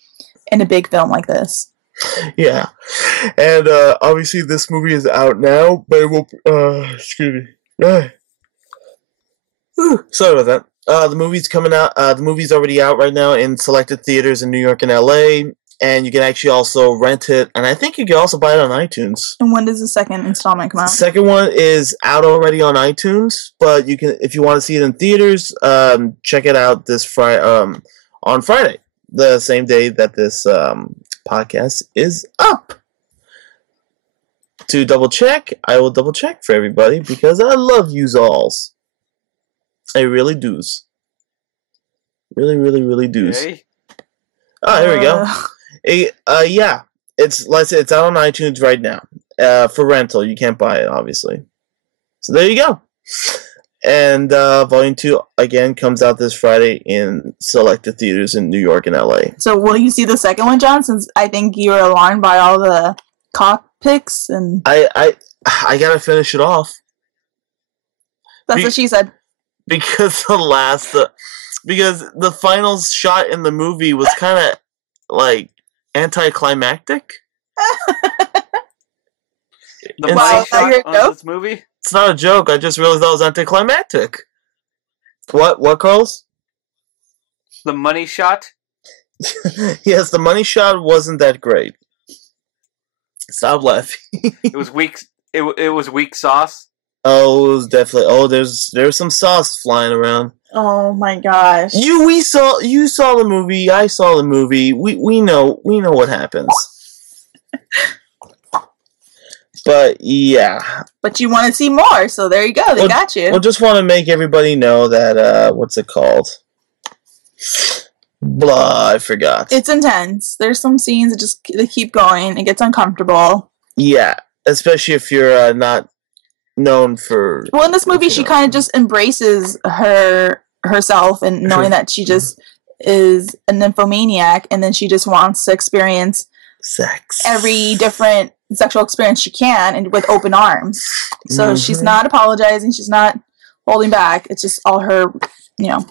in a big film like this. Yeah, and obviously this movie is out now, but it will. Excuse me. Sorry about that. The movie's coming out. The movie's already out right now in selected theaters in New York and LA, and you can actually also rent it, and I think you can also buy it on iTunes. And when does the second installment come out? The second one is out already on iTunes, but you can, if you want to see it in theaters, check it out this on Friday, the same day that this podcast is up. To double check, I will double check for everybody because I love yous alls. I really do's. Really, really, really do's. Okay. Oh, here we go. Yeah, it's out on iTunes right now for rental. You can't buy it, obviously. So there you go. And Volume 2 again comes out this Friday in selected theaters in New York and LA. So will you see the second one, John? Since I think you were alarmed by all the cop picks and I gotta finish it off. That's what she said. Because because the final shot in the movie was kind of like anticlimactic. The money shot on this movie? It's not a joke. I just realized that was anticlimactic. What, Carlos? The money shot? Yes, the money shot wasn't that great. Stop laughing. It was weak. It was weak sauce. Oh, it was definitely. Oh, there's some sauce flying around. Oh my gosh! You saw the movie. I saw the movie. We know what happens. But yeah. But you want to see more, so there you go. They got you. I just want to make everybody know that what's it called? Blah, I forgot. It's intense. There's some scenes that they keep going. It gets uncomfortable. Yeah, especially if you're not known for. Well, in this movie, she kind of just embraces herself and knowing that she just is a nymphomaniac, and then she just wants to experience sex, every different sexual experience she can, and with open arms. So she's not apologizing. She's not holding back. It's just all her.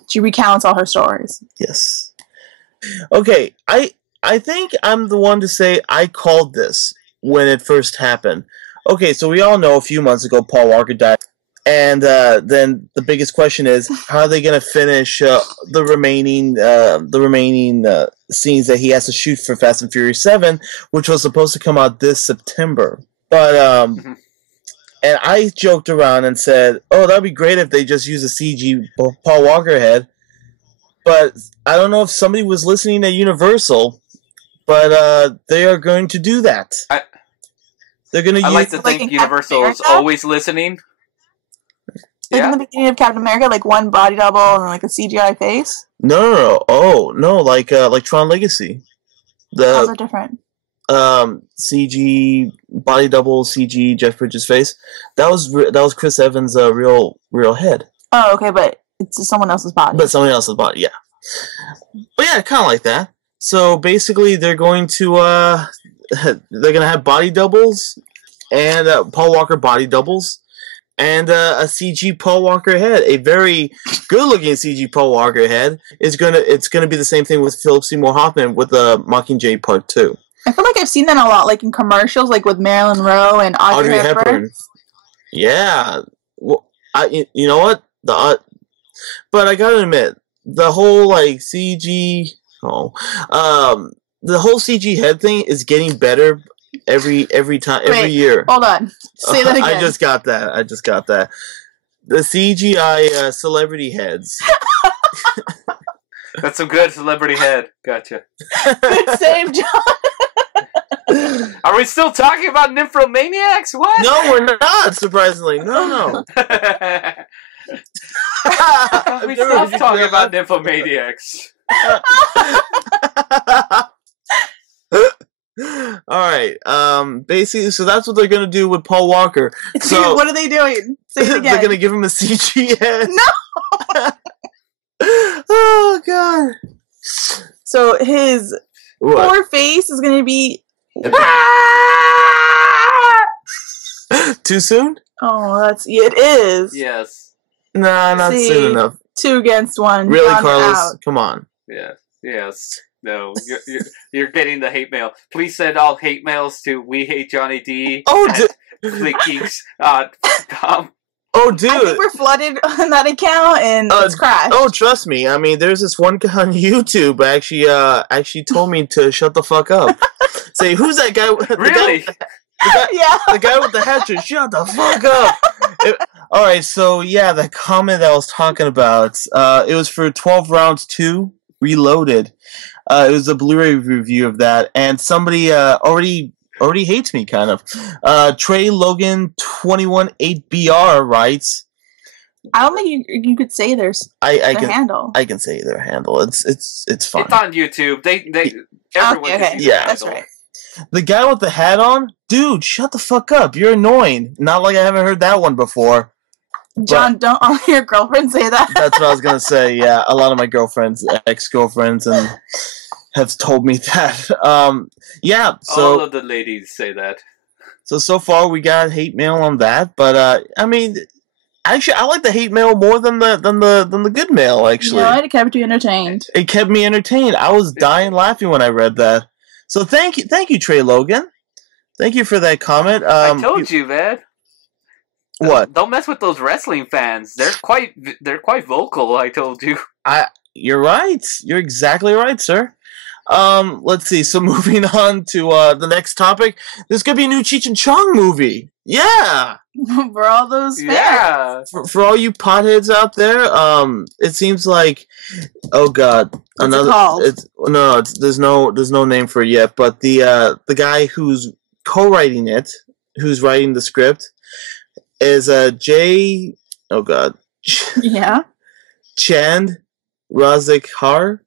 She recounts all her stories. Yes. Okay, I think I'm the one to say I called this when it first happened. Okay, so we all know a few months ago Paul Walker died, and then the biggest question is how are they going to finish the remaining scenes that he has to shoot for Fast and Furious 7, which was supposed to come out this September. But and I joked around and said, "Oh, that'd be great if they just use a CG Paul Walker head." But I don't know if somebody was listening at Universal, but they are going to do that. They're going to use. I like to think Universal is always listening. Like in the beginning of Captain America, like one body double and like a CGI face. No. Oh no, like Tron Legacy. How's that different? CG body double, CG Jeff Bridges face. That was Chris Evans' real head. Oh, okay, but it's someone else's body. But someone else's body, yeah. But yeah, kind of like that. So basically, they're going to have body doubles and Paul Walker body doubles and a CG Paul Walker head. A very good-looking CG Paul Walker head it's gonna be the same thing with Philip Seymour Hoffman with Mockingjay Part 2. I feel like I've seen that a lot, like in commercials, like with Marilyn Monroe and Audrey Hepburn. Yeah, well, you know what but I gotta admit the whole like CG the whole CG head thing is getting better every time every year. Hold on, say that again. I just got that. The CGI celebrity heads. That's some good celebrity head. Gotcha. Good save, John. Are we still talking about Nymphomaniacs? What? No, we're not. Surprisingly, no. We stopped talking about Nymphomaniacs. Alright, basically, so that's what they're gonna do with Paul Walker. So what are they doing? Say it again. They're gonna give him a CG head. No! Oh, God. So his poor face is gonna be... Too soon? Oh, it is. Yes. Nah, not soon enough. 2 against 1. Really, Carlos? Come on. Yeah. Yes. No. You're getting the hate mail. Please send all hate mails to WeHateJohnnyD. FlickGeeks.com. Oh, dude. I think we're flooded on that account, and it's crashed. Oh, trust me. I mean, there's this one guy on YouTube actually told me to shut the fuck up. Say, who's that guy? Really? The guy with the hatchet. Shut the fuck up. Alright, so yeah, the comment that I was talking about, it was for 12 Rounds 2 Reloaded. It was a Blu-ray review of that, and somebody already hates me, kind of. Trey Logan 218BR writes, I don't think you could say their handle. I can say their handle. It's fine. It's on YouTube. Everyone can see that's right. The guy with the hat on, dude, shut the fuck up. You're annoying. Not like I haven't heard that one before. John, don't all your girlfriends say that? That's what I was gonna say. Yeah, a lot of my girlfriends, ex-girlfriends, and have told me that. Yeah. So all of the ladies say that. So far we got hate mail on that, but I mean, actually, I like the hate mail more than the good mail. Actually, yeah, it kept you entertained. It kept me entertained. I was dying laughing when I read that. So thank you, Trey Logan. Thank you for that comment. I told you, man. What? Don't mess with those wrestling fans. They're quite vocal. I told you. You're right. You're exactly right, sir. Let's see. So moving on to the next topic. There's gonna be a new Cheech and Chong movie. Yeah. For all those fans. Yeah. For all you potheads out there, it seems like, oh god, what's it called? There's no name for it yet. But the guy who's co-writing it, who's writing the script, is Jay. Oh god. Yeah. Chand Razikhar.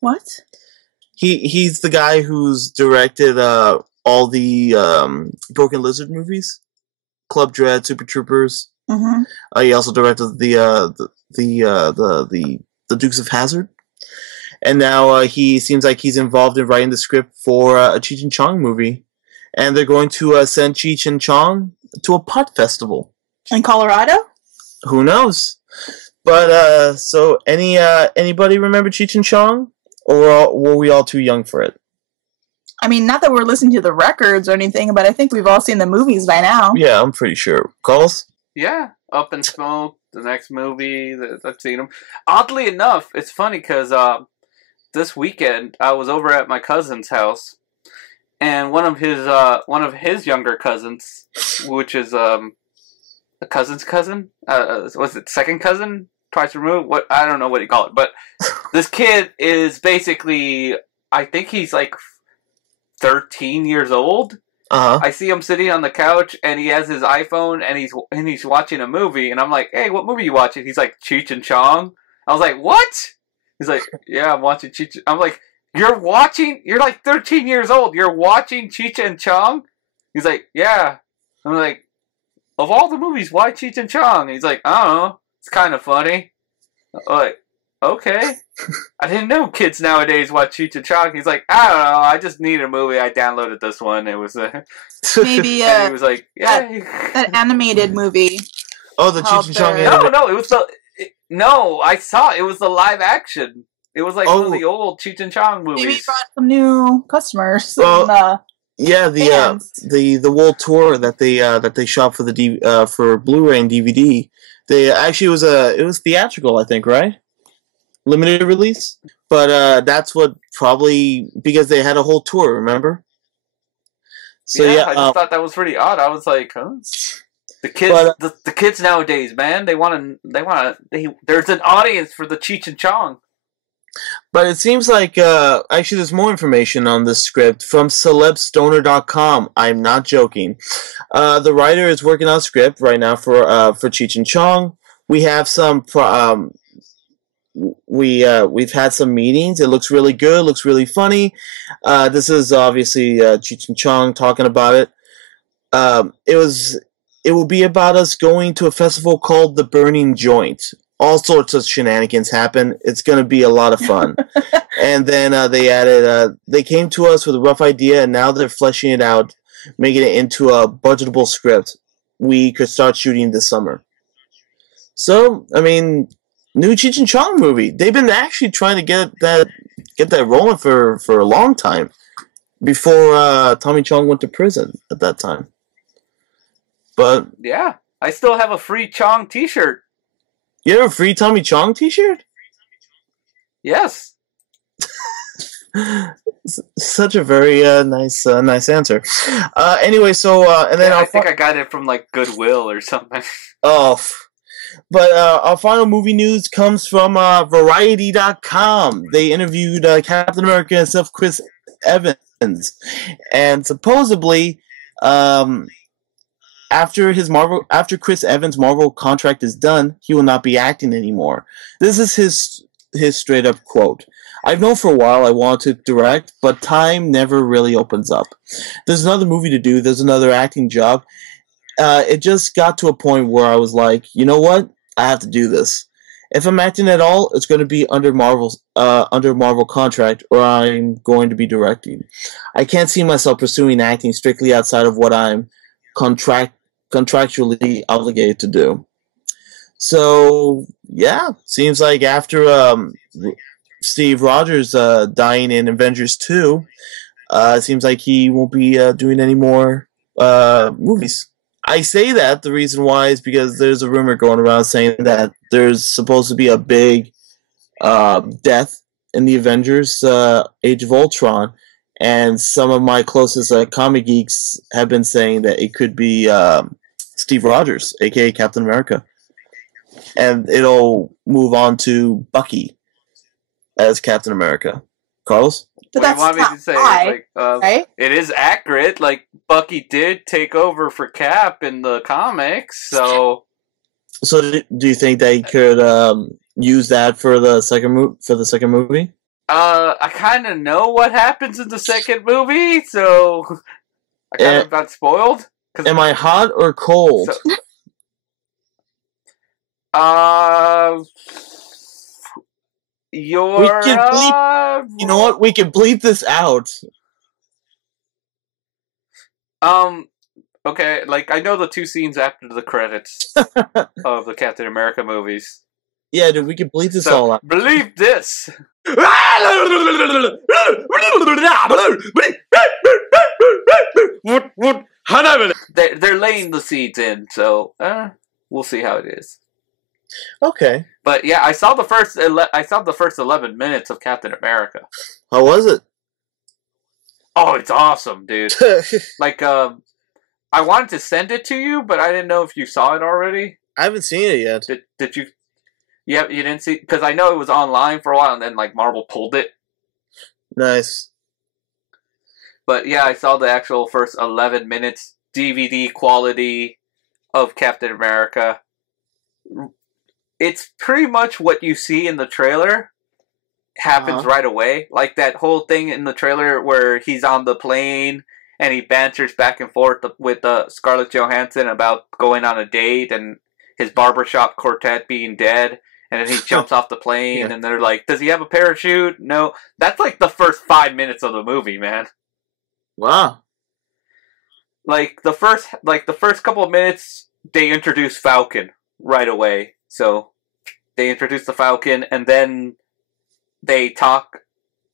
What? He's the guy who's directed all the Broken Lizard movies, Club Dread, Super Troopers. Mm-hmm. He also directed the Dukes of Hazzard, and now he seems like he's involved in writing the script for a Cheech and Chong movie, and they're going to send Cheech and Chong to a pot festival in Colorado. Who knows? But so anybody remember Cheech and Chong? Or were we all too young for it? I mean, not that we're listening to the records or anything, but I think we've all seen the movies by now. Yeah, I'm pretty sure. Carlos? Yeah, Up in Smoke, the next movie, I've seen them. Oddly enough, it's funny because this weekend I was over at my cousin's house, and one of his younger cousins, which is a cousin's cousin, was it second cousin? Twice removed? What, I don't know what you call it, but this kid is basically, I think he's like 13 years old, I see him sitting on the couch, and he has his iPhone, and he's watching a movie, and I'm like, hey, what movie you watching? He's like, Cheech and Chong. I was like, what? He's like, yeah, I'm watching Cheech. I'm like, you're like 13 years old. You're watching Cheech and Chong? He's like, yeah. I'm like, of all the movies, why Cheech and Chong? He's like, I don't know. It's kind of funny. I'm like, okay. I didn't know kids nowadays watch Cheech and Chong. He's like, I don't know. I just needed a movie. I downloaded this one. It was maybe and he was like, yeah, an animated movie. Oh, the Cheech and Chong animated. No, it was no. I saw it was the live action. It was like one of the old Cheech and Chong movies. Maybe brought some new customers. Well, yeah, the world tour that they shot for for Blu-ray and DVD. They actually it was theatrical, I think, right? Limited release, but that's what probably because they had a whole tour. Remember? So yeah, I just thought that was pretty odd. I was like, huh? The kids, the kids nowadays, man, there's an audience for the Cheech and Chong. But it seems like, actually there's more information on this script from celebstoner.com. I'm not joking. The writer is working on a script right now for Cheech and Chong. We have some, we've had some meetings. It looks really good, looks really funny. This is obviously, Cheech and Chong talking about it. It will be about us going to a festival called The Burning Joint. All sorts of shenanigans happen. It's going to be a lot of fun. And then they added, they came to us with a rough idea, and now they're fleshing it out, making it into a budgetable script we could start shooting this summer. So, I mean, new Cheech and Chong movie. They've been actually trying to get that rolling for a long time, before Tommy Chong went to prison at that time. But yeah, I still have a free Chong T-shirt. You have a free Tommy Chong T-shirt? Yes. Such a very nice answer. Anyway, so and then I think I got it from like Goodwill or something. Oh, but our final movie news comes from Variety.com. They interviewed Captain America himself, Chris Evans, and supposedly, after Chris Evans' Marvel contract is done, he will not be acting anymore. This is his straight up quote. I've known for a while I want to direct, but time never really opens up. There's another movie to do. There's another acting job. It just got to a point where I was like, you know what? I have to do this. If I'm acting at all, it's going to be under Marvel contract, or I'm going to be directing. I can't see myself pursuing acting strictly outside of what I'm contractually obligated to do. So yeah, seems like after Steve Rogers dying in Avengers 2, it seems like he won't be doing any more movies. I say that the reason why is because there's a rumor going around saying that there's supposed to be a big death in the Avengers Age of Ultron, and some of my closest comic geeks have been saying that it could be Steve Rogers, aka Captain America, and it'll move on to Bucky as Captain America. Carlos? But what do you want me to say? Right? It is accurate. Like, Bucky did take over for Cap in the comics, so... So do you think they could use that for the second movie? I kind of know what happens in the second movie, so I kind of got spoiled. Am I hot or cold? You know what? We can bleep this out. Okay, like, I know the two scenes after the credits of the Captain America movies. Yeah, dude, we can bleep this all out. Bleep this! They're laying the seeds in, so we'll see how it is. Okay. But yeah, I saw the first 11 minutes of Captain America. How was it? Oh, it's awesome, dude. Like, I wanted to send it to you, but I didn't know if you saw it already. I haven't seen it yet. Did you? Yeah, you didn't see, because I know it was online for a while, and then like Marvel pulled it. Nice. But yeah, I saw the actual first 11 minutes DVD quality of Captain America. It's pretty much what you see in the trailer happens right away. Like that whole thing in the trailer where he's on the plane and he banters back and forth with Scarlett Johansson about going on a date and his barbershop quartet being dead. And then he jumps off the plane and they're like, does he have a parachute? No. That's like the first 5 minutes of the movie, man. Wow. Like the first couple of minutes, they introduce Falcon right away. So they introduce the Falcon, and then they talk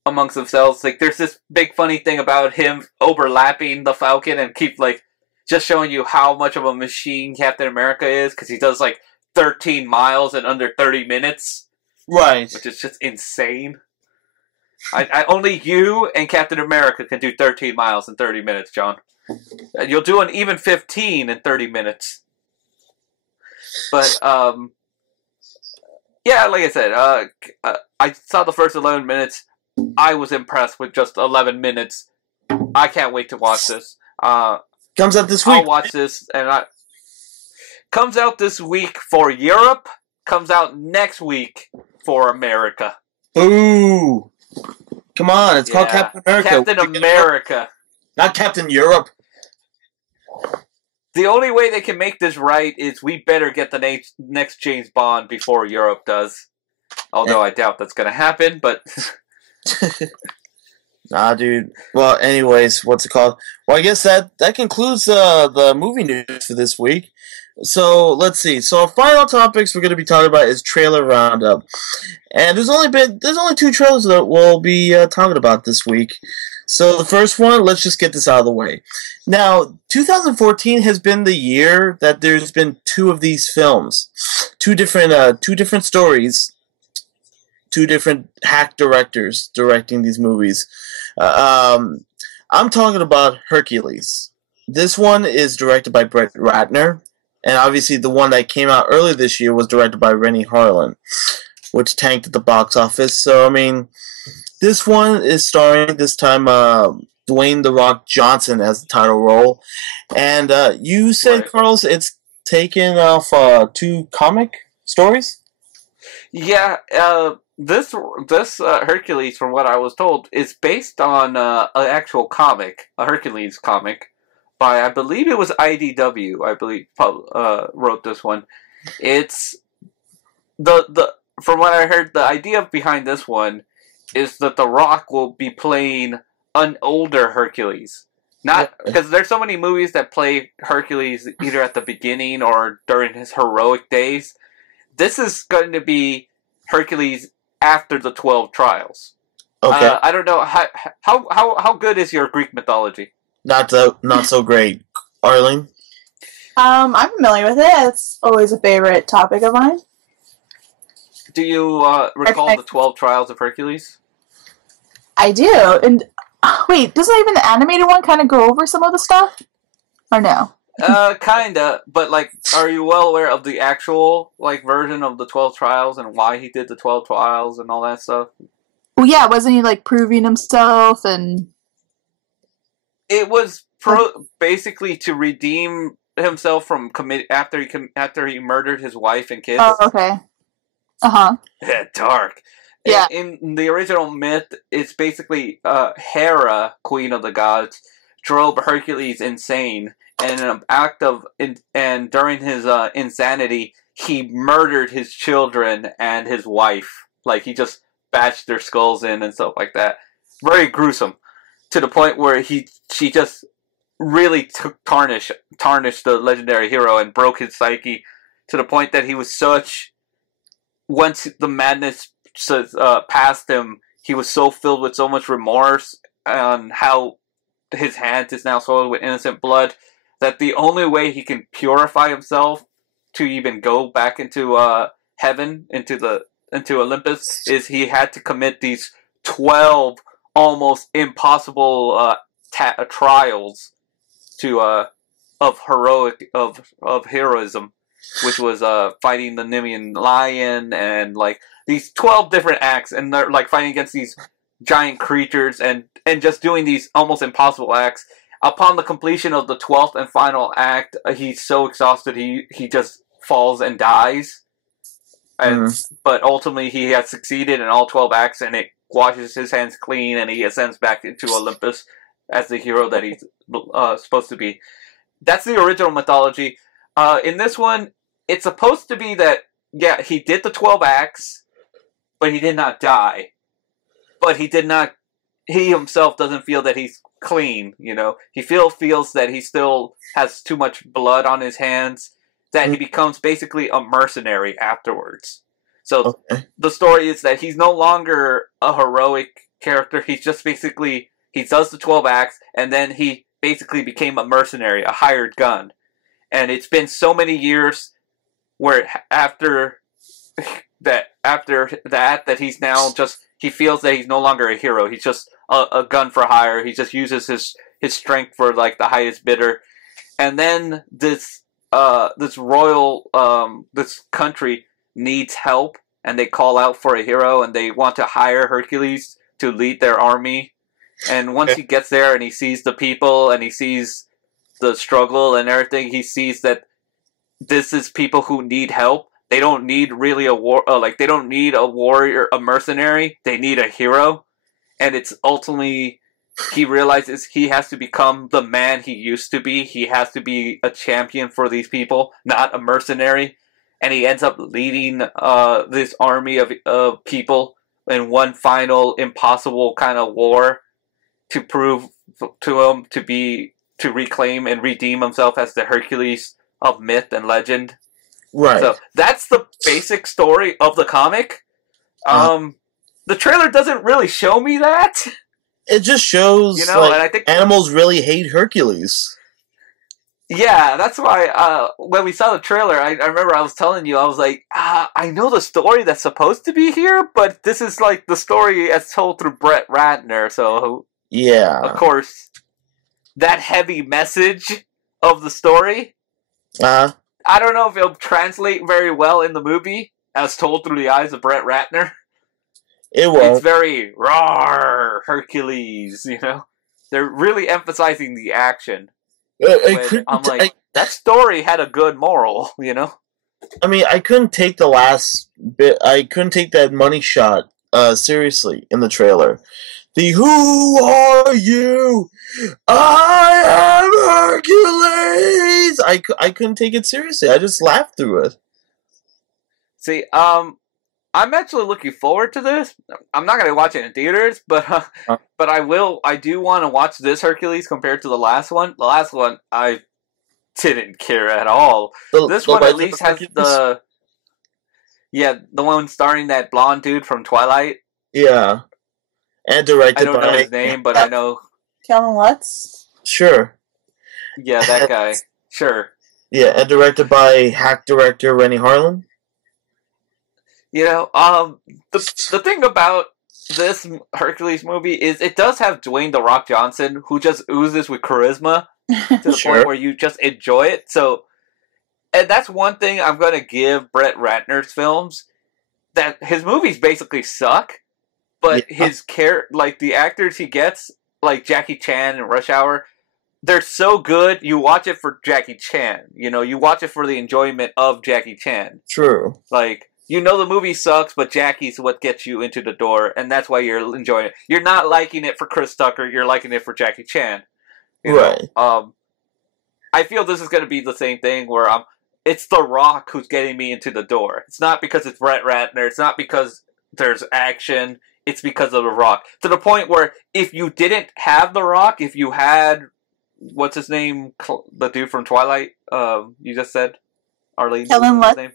amongst themselves. Like there's this big funny thing about him overlapping the Falcon and keep like just showing you how much of a machine Captain America is, because he does like 13 miles in under 30 minutes. Right. Which is just insane. I only you and Captain America can do 13 miles in 30 minutes, John. You'll do an even 15 in 30 minutes. But, yeah, like I said, I saw the first 11 minutes. I was impressed with just 11 minutes. I can't wait to watch this. Comes out this week. I'll watch this, and comes out this week for Europe. Comes out next week for America. Ooh. Come on, it's called Captain America. Captain America. Not Captain Europe. The only way they can make this right is we better get the next James Bond before Europe does. Although I doubt that's going to happen, but... Nah, dude. Well, anyways, what's it called? Well, I guess that concludes the movie news for this week. So, let's see. So, our final topics we're going to be talking about is trailer roundup. And there's only 2 trailers that we'll be talking about this week. So, the first one, let's just get this out of the way. Now, 2014 has been the year that there's been 2 of these films. 2 different stories. 2 different hack directors directing these movies. I'm talking about Hercules. This one is directed by Brett Ratner. And obviously the one that came out earlier this year was directed by Rennie Harlin, which tanked at the box office. So, I mean, this one is starring, this time, Dwayne "The Rock" Johnson as the title role. And you said, right, Carlos, it's taken off 2 comic stories? Yeah, this Hercules, from what I was told, is based on an actual comic, a Hercules comic, by, I believe it was IDW, wrote this one. It's, from what I heard, the idea behind this one is that The Rock will be playing an older Hercules. Not, because there's so many movies that play Hercules either at the beginning or during his heroic days. This is going to be Hercules after the 12 trials. Okay. I don't know, how good is your Greek mythology? Not so great. Arlene? I'm familiar with it. It's always a favorite topic of mine. Do you recall the 12 Trials of Hercules? I do. And wait, doesn't even the animated one kind of go over some of the stuff? Or no? Kinda. But, like, are you well aware of the actual, like, version of the 12 Trials and why he did the 12 Trials and all that stuff? Well, yeah, wasn't he, like, proving himself and... It was basically to redeem himself from after he murdered his wife and kids. Oh, okay. Uh-huh. Yeah, dark. Yeah. In the original myth, it's basically Hera, queen of the gods, drove Hercules insane, and in an act of and during his insanity, he murdered his children and his wife. Like, he just bashed their skulls in and stuff like that. Very gruesome. To the point where she just really tarnished the legendary hero and broke his psyche, to the point that he was once the madness passed him, he was so filled with so much remorse on how his hand is now soiled with innocent blood, that the only way he can purify himself to even go back into heaven, into Olympus, is he had to commit these 12 almost impossible trials of heroism, which was fighting the Nemean lion and like these 12 different acts, and they're like fighting against these giant creatures and just doing these almost impossible acts. Upon the completion of the 12th and final act, he's so exhausted he just falls and dies. And but ultimately he has succeeded in all 12 acts, and it washes his hands clean, and he ascends back into Olympus as the hero that he's supposed to be. That's the original mythology. In this one, it's supposed to be that, yeah, he did the 12 acts, but he did not die. But he himself doesn't feel that he's clean, you know. He feels that he still has too much blood on his hands, that he becomes basically a mercenary afterwards. So the story is that he's no longer a heroic character. He's just basically, he does the 12 acts, and then he basically became a mercenary, a hired gun. And it's been so many years where after that he's now just, he feels that he's no longer a hero. He's just a gun for hire. He just uses his strength for like the highest bidder. And then this country needs help, and they call out for a hero, and they want to hire Hercules to lead their army. And once he gets there and he sees the people and he sees the struggle and everything, he sees that this is people who need help. They don't need really a war, they don't need a warrior, a mercenary. They need a hero. And it's ultimately, he realizes he has to become the man he used to be. He has to be a champion for these people, not a mercenary. And he ends up leading this army of people in one final impossible kind of war to prove to him to reclaim and redeem himself as the Hercules of myth and legend. Right. So that's the basic story of the comic. The trailer doesn't really show me that. It just shows, and I think animals really hate Hercules. Yeah, that's why when we saw the trailer, I remember I was telling you, I was like, I know the story that's supposed to be here, but this is like the story as told through Brett Ratner, so yeah, of course, that heavy message of the story, I don't know if it'll translate very well in the movie as told through the eyes of Brett Ratner. It won't. It's very rawr Hercules, you know? They're really emphasizing the action. I'm like, that story had a good moral, you know? I mean, I couldn't take the last bit, I couldn't take that money shot seriously in the trailer. The "Who are you? I am Hercules!" I couldn't take it seriously. I just laughed through it. See, I'm actually looking forward to this. I'm not going to watch it in theaters, but I will. I do want to watch this Hercules compared to the last one. The last one, I didn't care at all. This one at least has the one starring that blonde dude from Twilight. Yeah, and directed by... I don't know his name, but I know... Kellen Lutz? Sure. Yeah, that guy. Sure. Yeah, and directed by hack director Rennie Harlan. You know, the thing about this Hercules movie is it does have Dwayne "The Rock" Johnson, who just oozes with charisma to the point where you just enjoy it. So, and that's one thing I'm going to give Brett Ratner's films, that his movies basically suck, but his the actors he gets, like Jackie Chan and Rush Hour, they're so good. You watch it for Jackie Chan. You know, you watch it for the enjoyment of Jackie Chan. True. Like, you know the movie sucks, but Jackie's what gets you into the door, and that's why you're enjoying it. You're not liking it for Chris Tucker, you're liking it for Jackie Chan. Right. I feel this is going to be the same thing where it's The Rock who's getting me into the door. It's not because it's Brett Ratner, it's not because there's action, it's because of The Rock. To the point where if you didn't have The Rock, if you had, what's his name, the dude from Twilight, you just said? Arlene? Kellen Lutz.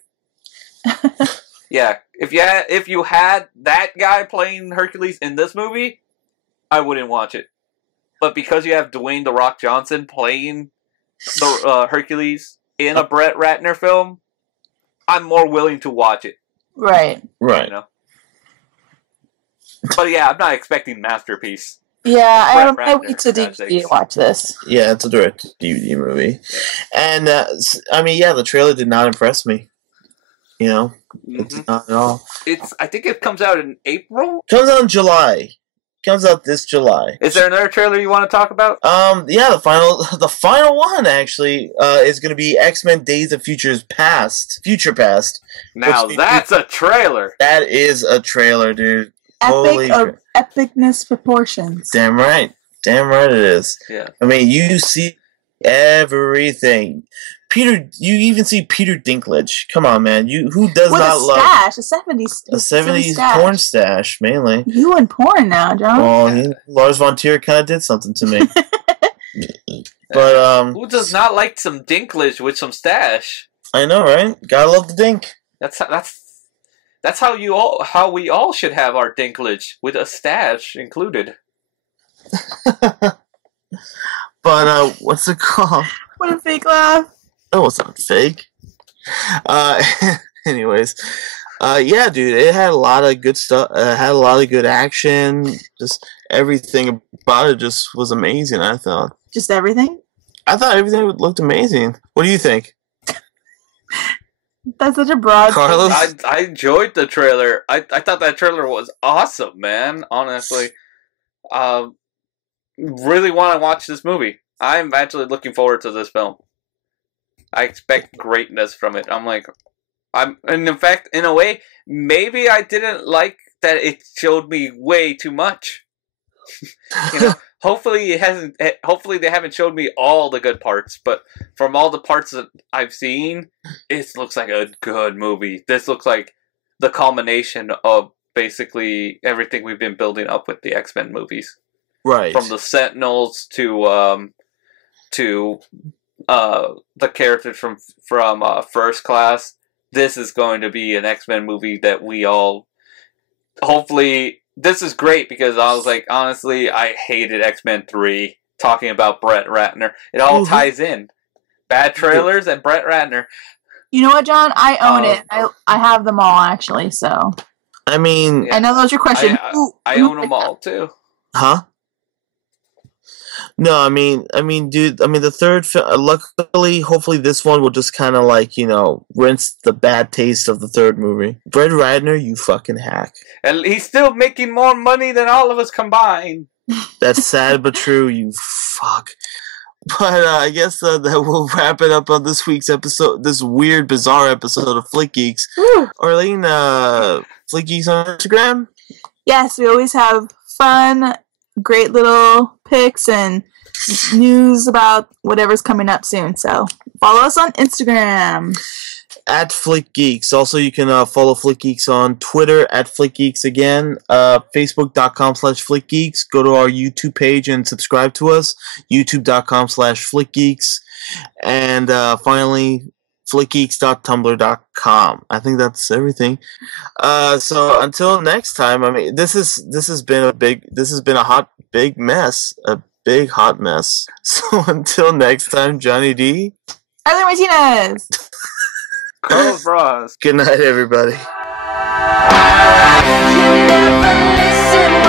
Yeah, if you had that guy playing Hercules in this movie, I wouldn't watch it. But because you have Dwayne "The Rock" Johnson playing the Hercules in a Brett Ratner film, I'm more willing to watch it. Right. Right. You know? But yeah, I'm not expecting masterpiece. Yeah, I wait to DVD to watch this. Yeah, it's a direct DVD movie, and I mean, yeah, the trailer did not impress me. You know, it's not at all. I think it comes out in April. Comes out in July. Comes out this July. Is there another trailer you want to talk about? Yeah, the final one actually is going to be X-Men: Days of Future Past. Now that's a trailer. That is a trailer, dude. Epic of epicness proportions. Damn right it is. Yeah. I mean, you see everything. You even see Peter Dinklage. Come on, man. Who does with not love a 70s porn stash mainly? You and porn now, John. Well, Lars von Trier kind of did something to me. But who does not like some Dinklage with some stash? I know, right? Gotta love the dink. That's how we all should have our Dinklage, with a stash included. But what's it called? What a fake laugh. Oh, it's not fake. Anyways, yeah, dude, it had a lot of good stuff. Had a lot of good action. Just everything about it just was amazing. I thought. Just everything. I thought everything looked amazing. What do you think? That's such a broad. Carlos? I enjoyed the trailer. I thought that trailer was awesome, man. Honestly, really want to watch this movie. I'm actually looking forward to this film. I expect greatness from it. And in fact, in a way, maybe I didn't like that it showed me way too much. Hopefully they haven't showed me all the good parts, but from all the parts that I've seen, it looks like a good movie. This looks like the culmination of basically everything we've been building up with the X-Men movies. Right. From the Sentinels to the characters from First Class. This is going to be an X-Men movie that we all hopefully. This is great because I was like, honestly, I hated X-Men 3 talking about Brett Ratner. It all ties in. Bad trailers and Brett Ratner. You know what, John? I own it. I have them all, actually, so. I mean... I know that was your question. I own them all, too. Huh? No, I mean, dude, the third film, luckily, hopefully this one will just kind of like, rinse the bad taste of the third movie. Brett Ratner, you fucking hack. And he's still making more money than all of us combined. That's sad but true, you fuck. But I guess that we'll wrap it up on this week's episode, this weird, bizarre episode of Flick Geeks. Arlene, Flick Geeks on Instagram? Yes, we always have fun, great little pics and news about whatever's coming up soon. So follow us on Instagram at Flick Geeks. Also, you can follow Flick Geeks on Twitter at Flick Geeks again. Facebook.com/Flick Geeks. Go to our YouTube page and subscribe to us. YouTube.com/Flick Geeks. And finally, flickgeeks.tumblr.com. I think that's everything. So until next time, I mean, this has been a big mess. A big hot mess. So until next time, Johnny D. Arlene Martinez. Carlos Bras. Good night, everybody. You never listen.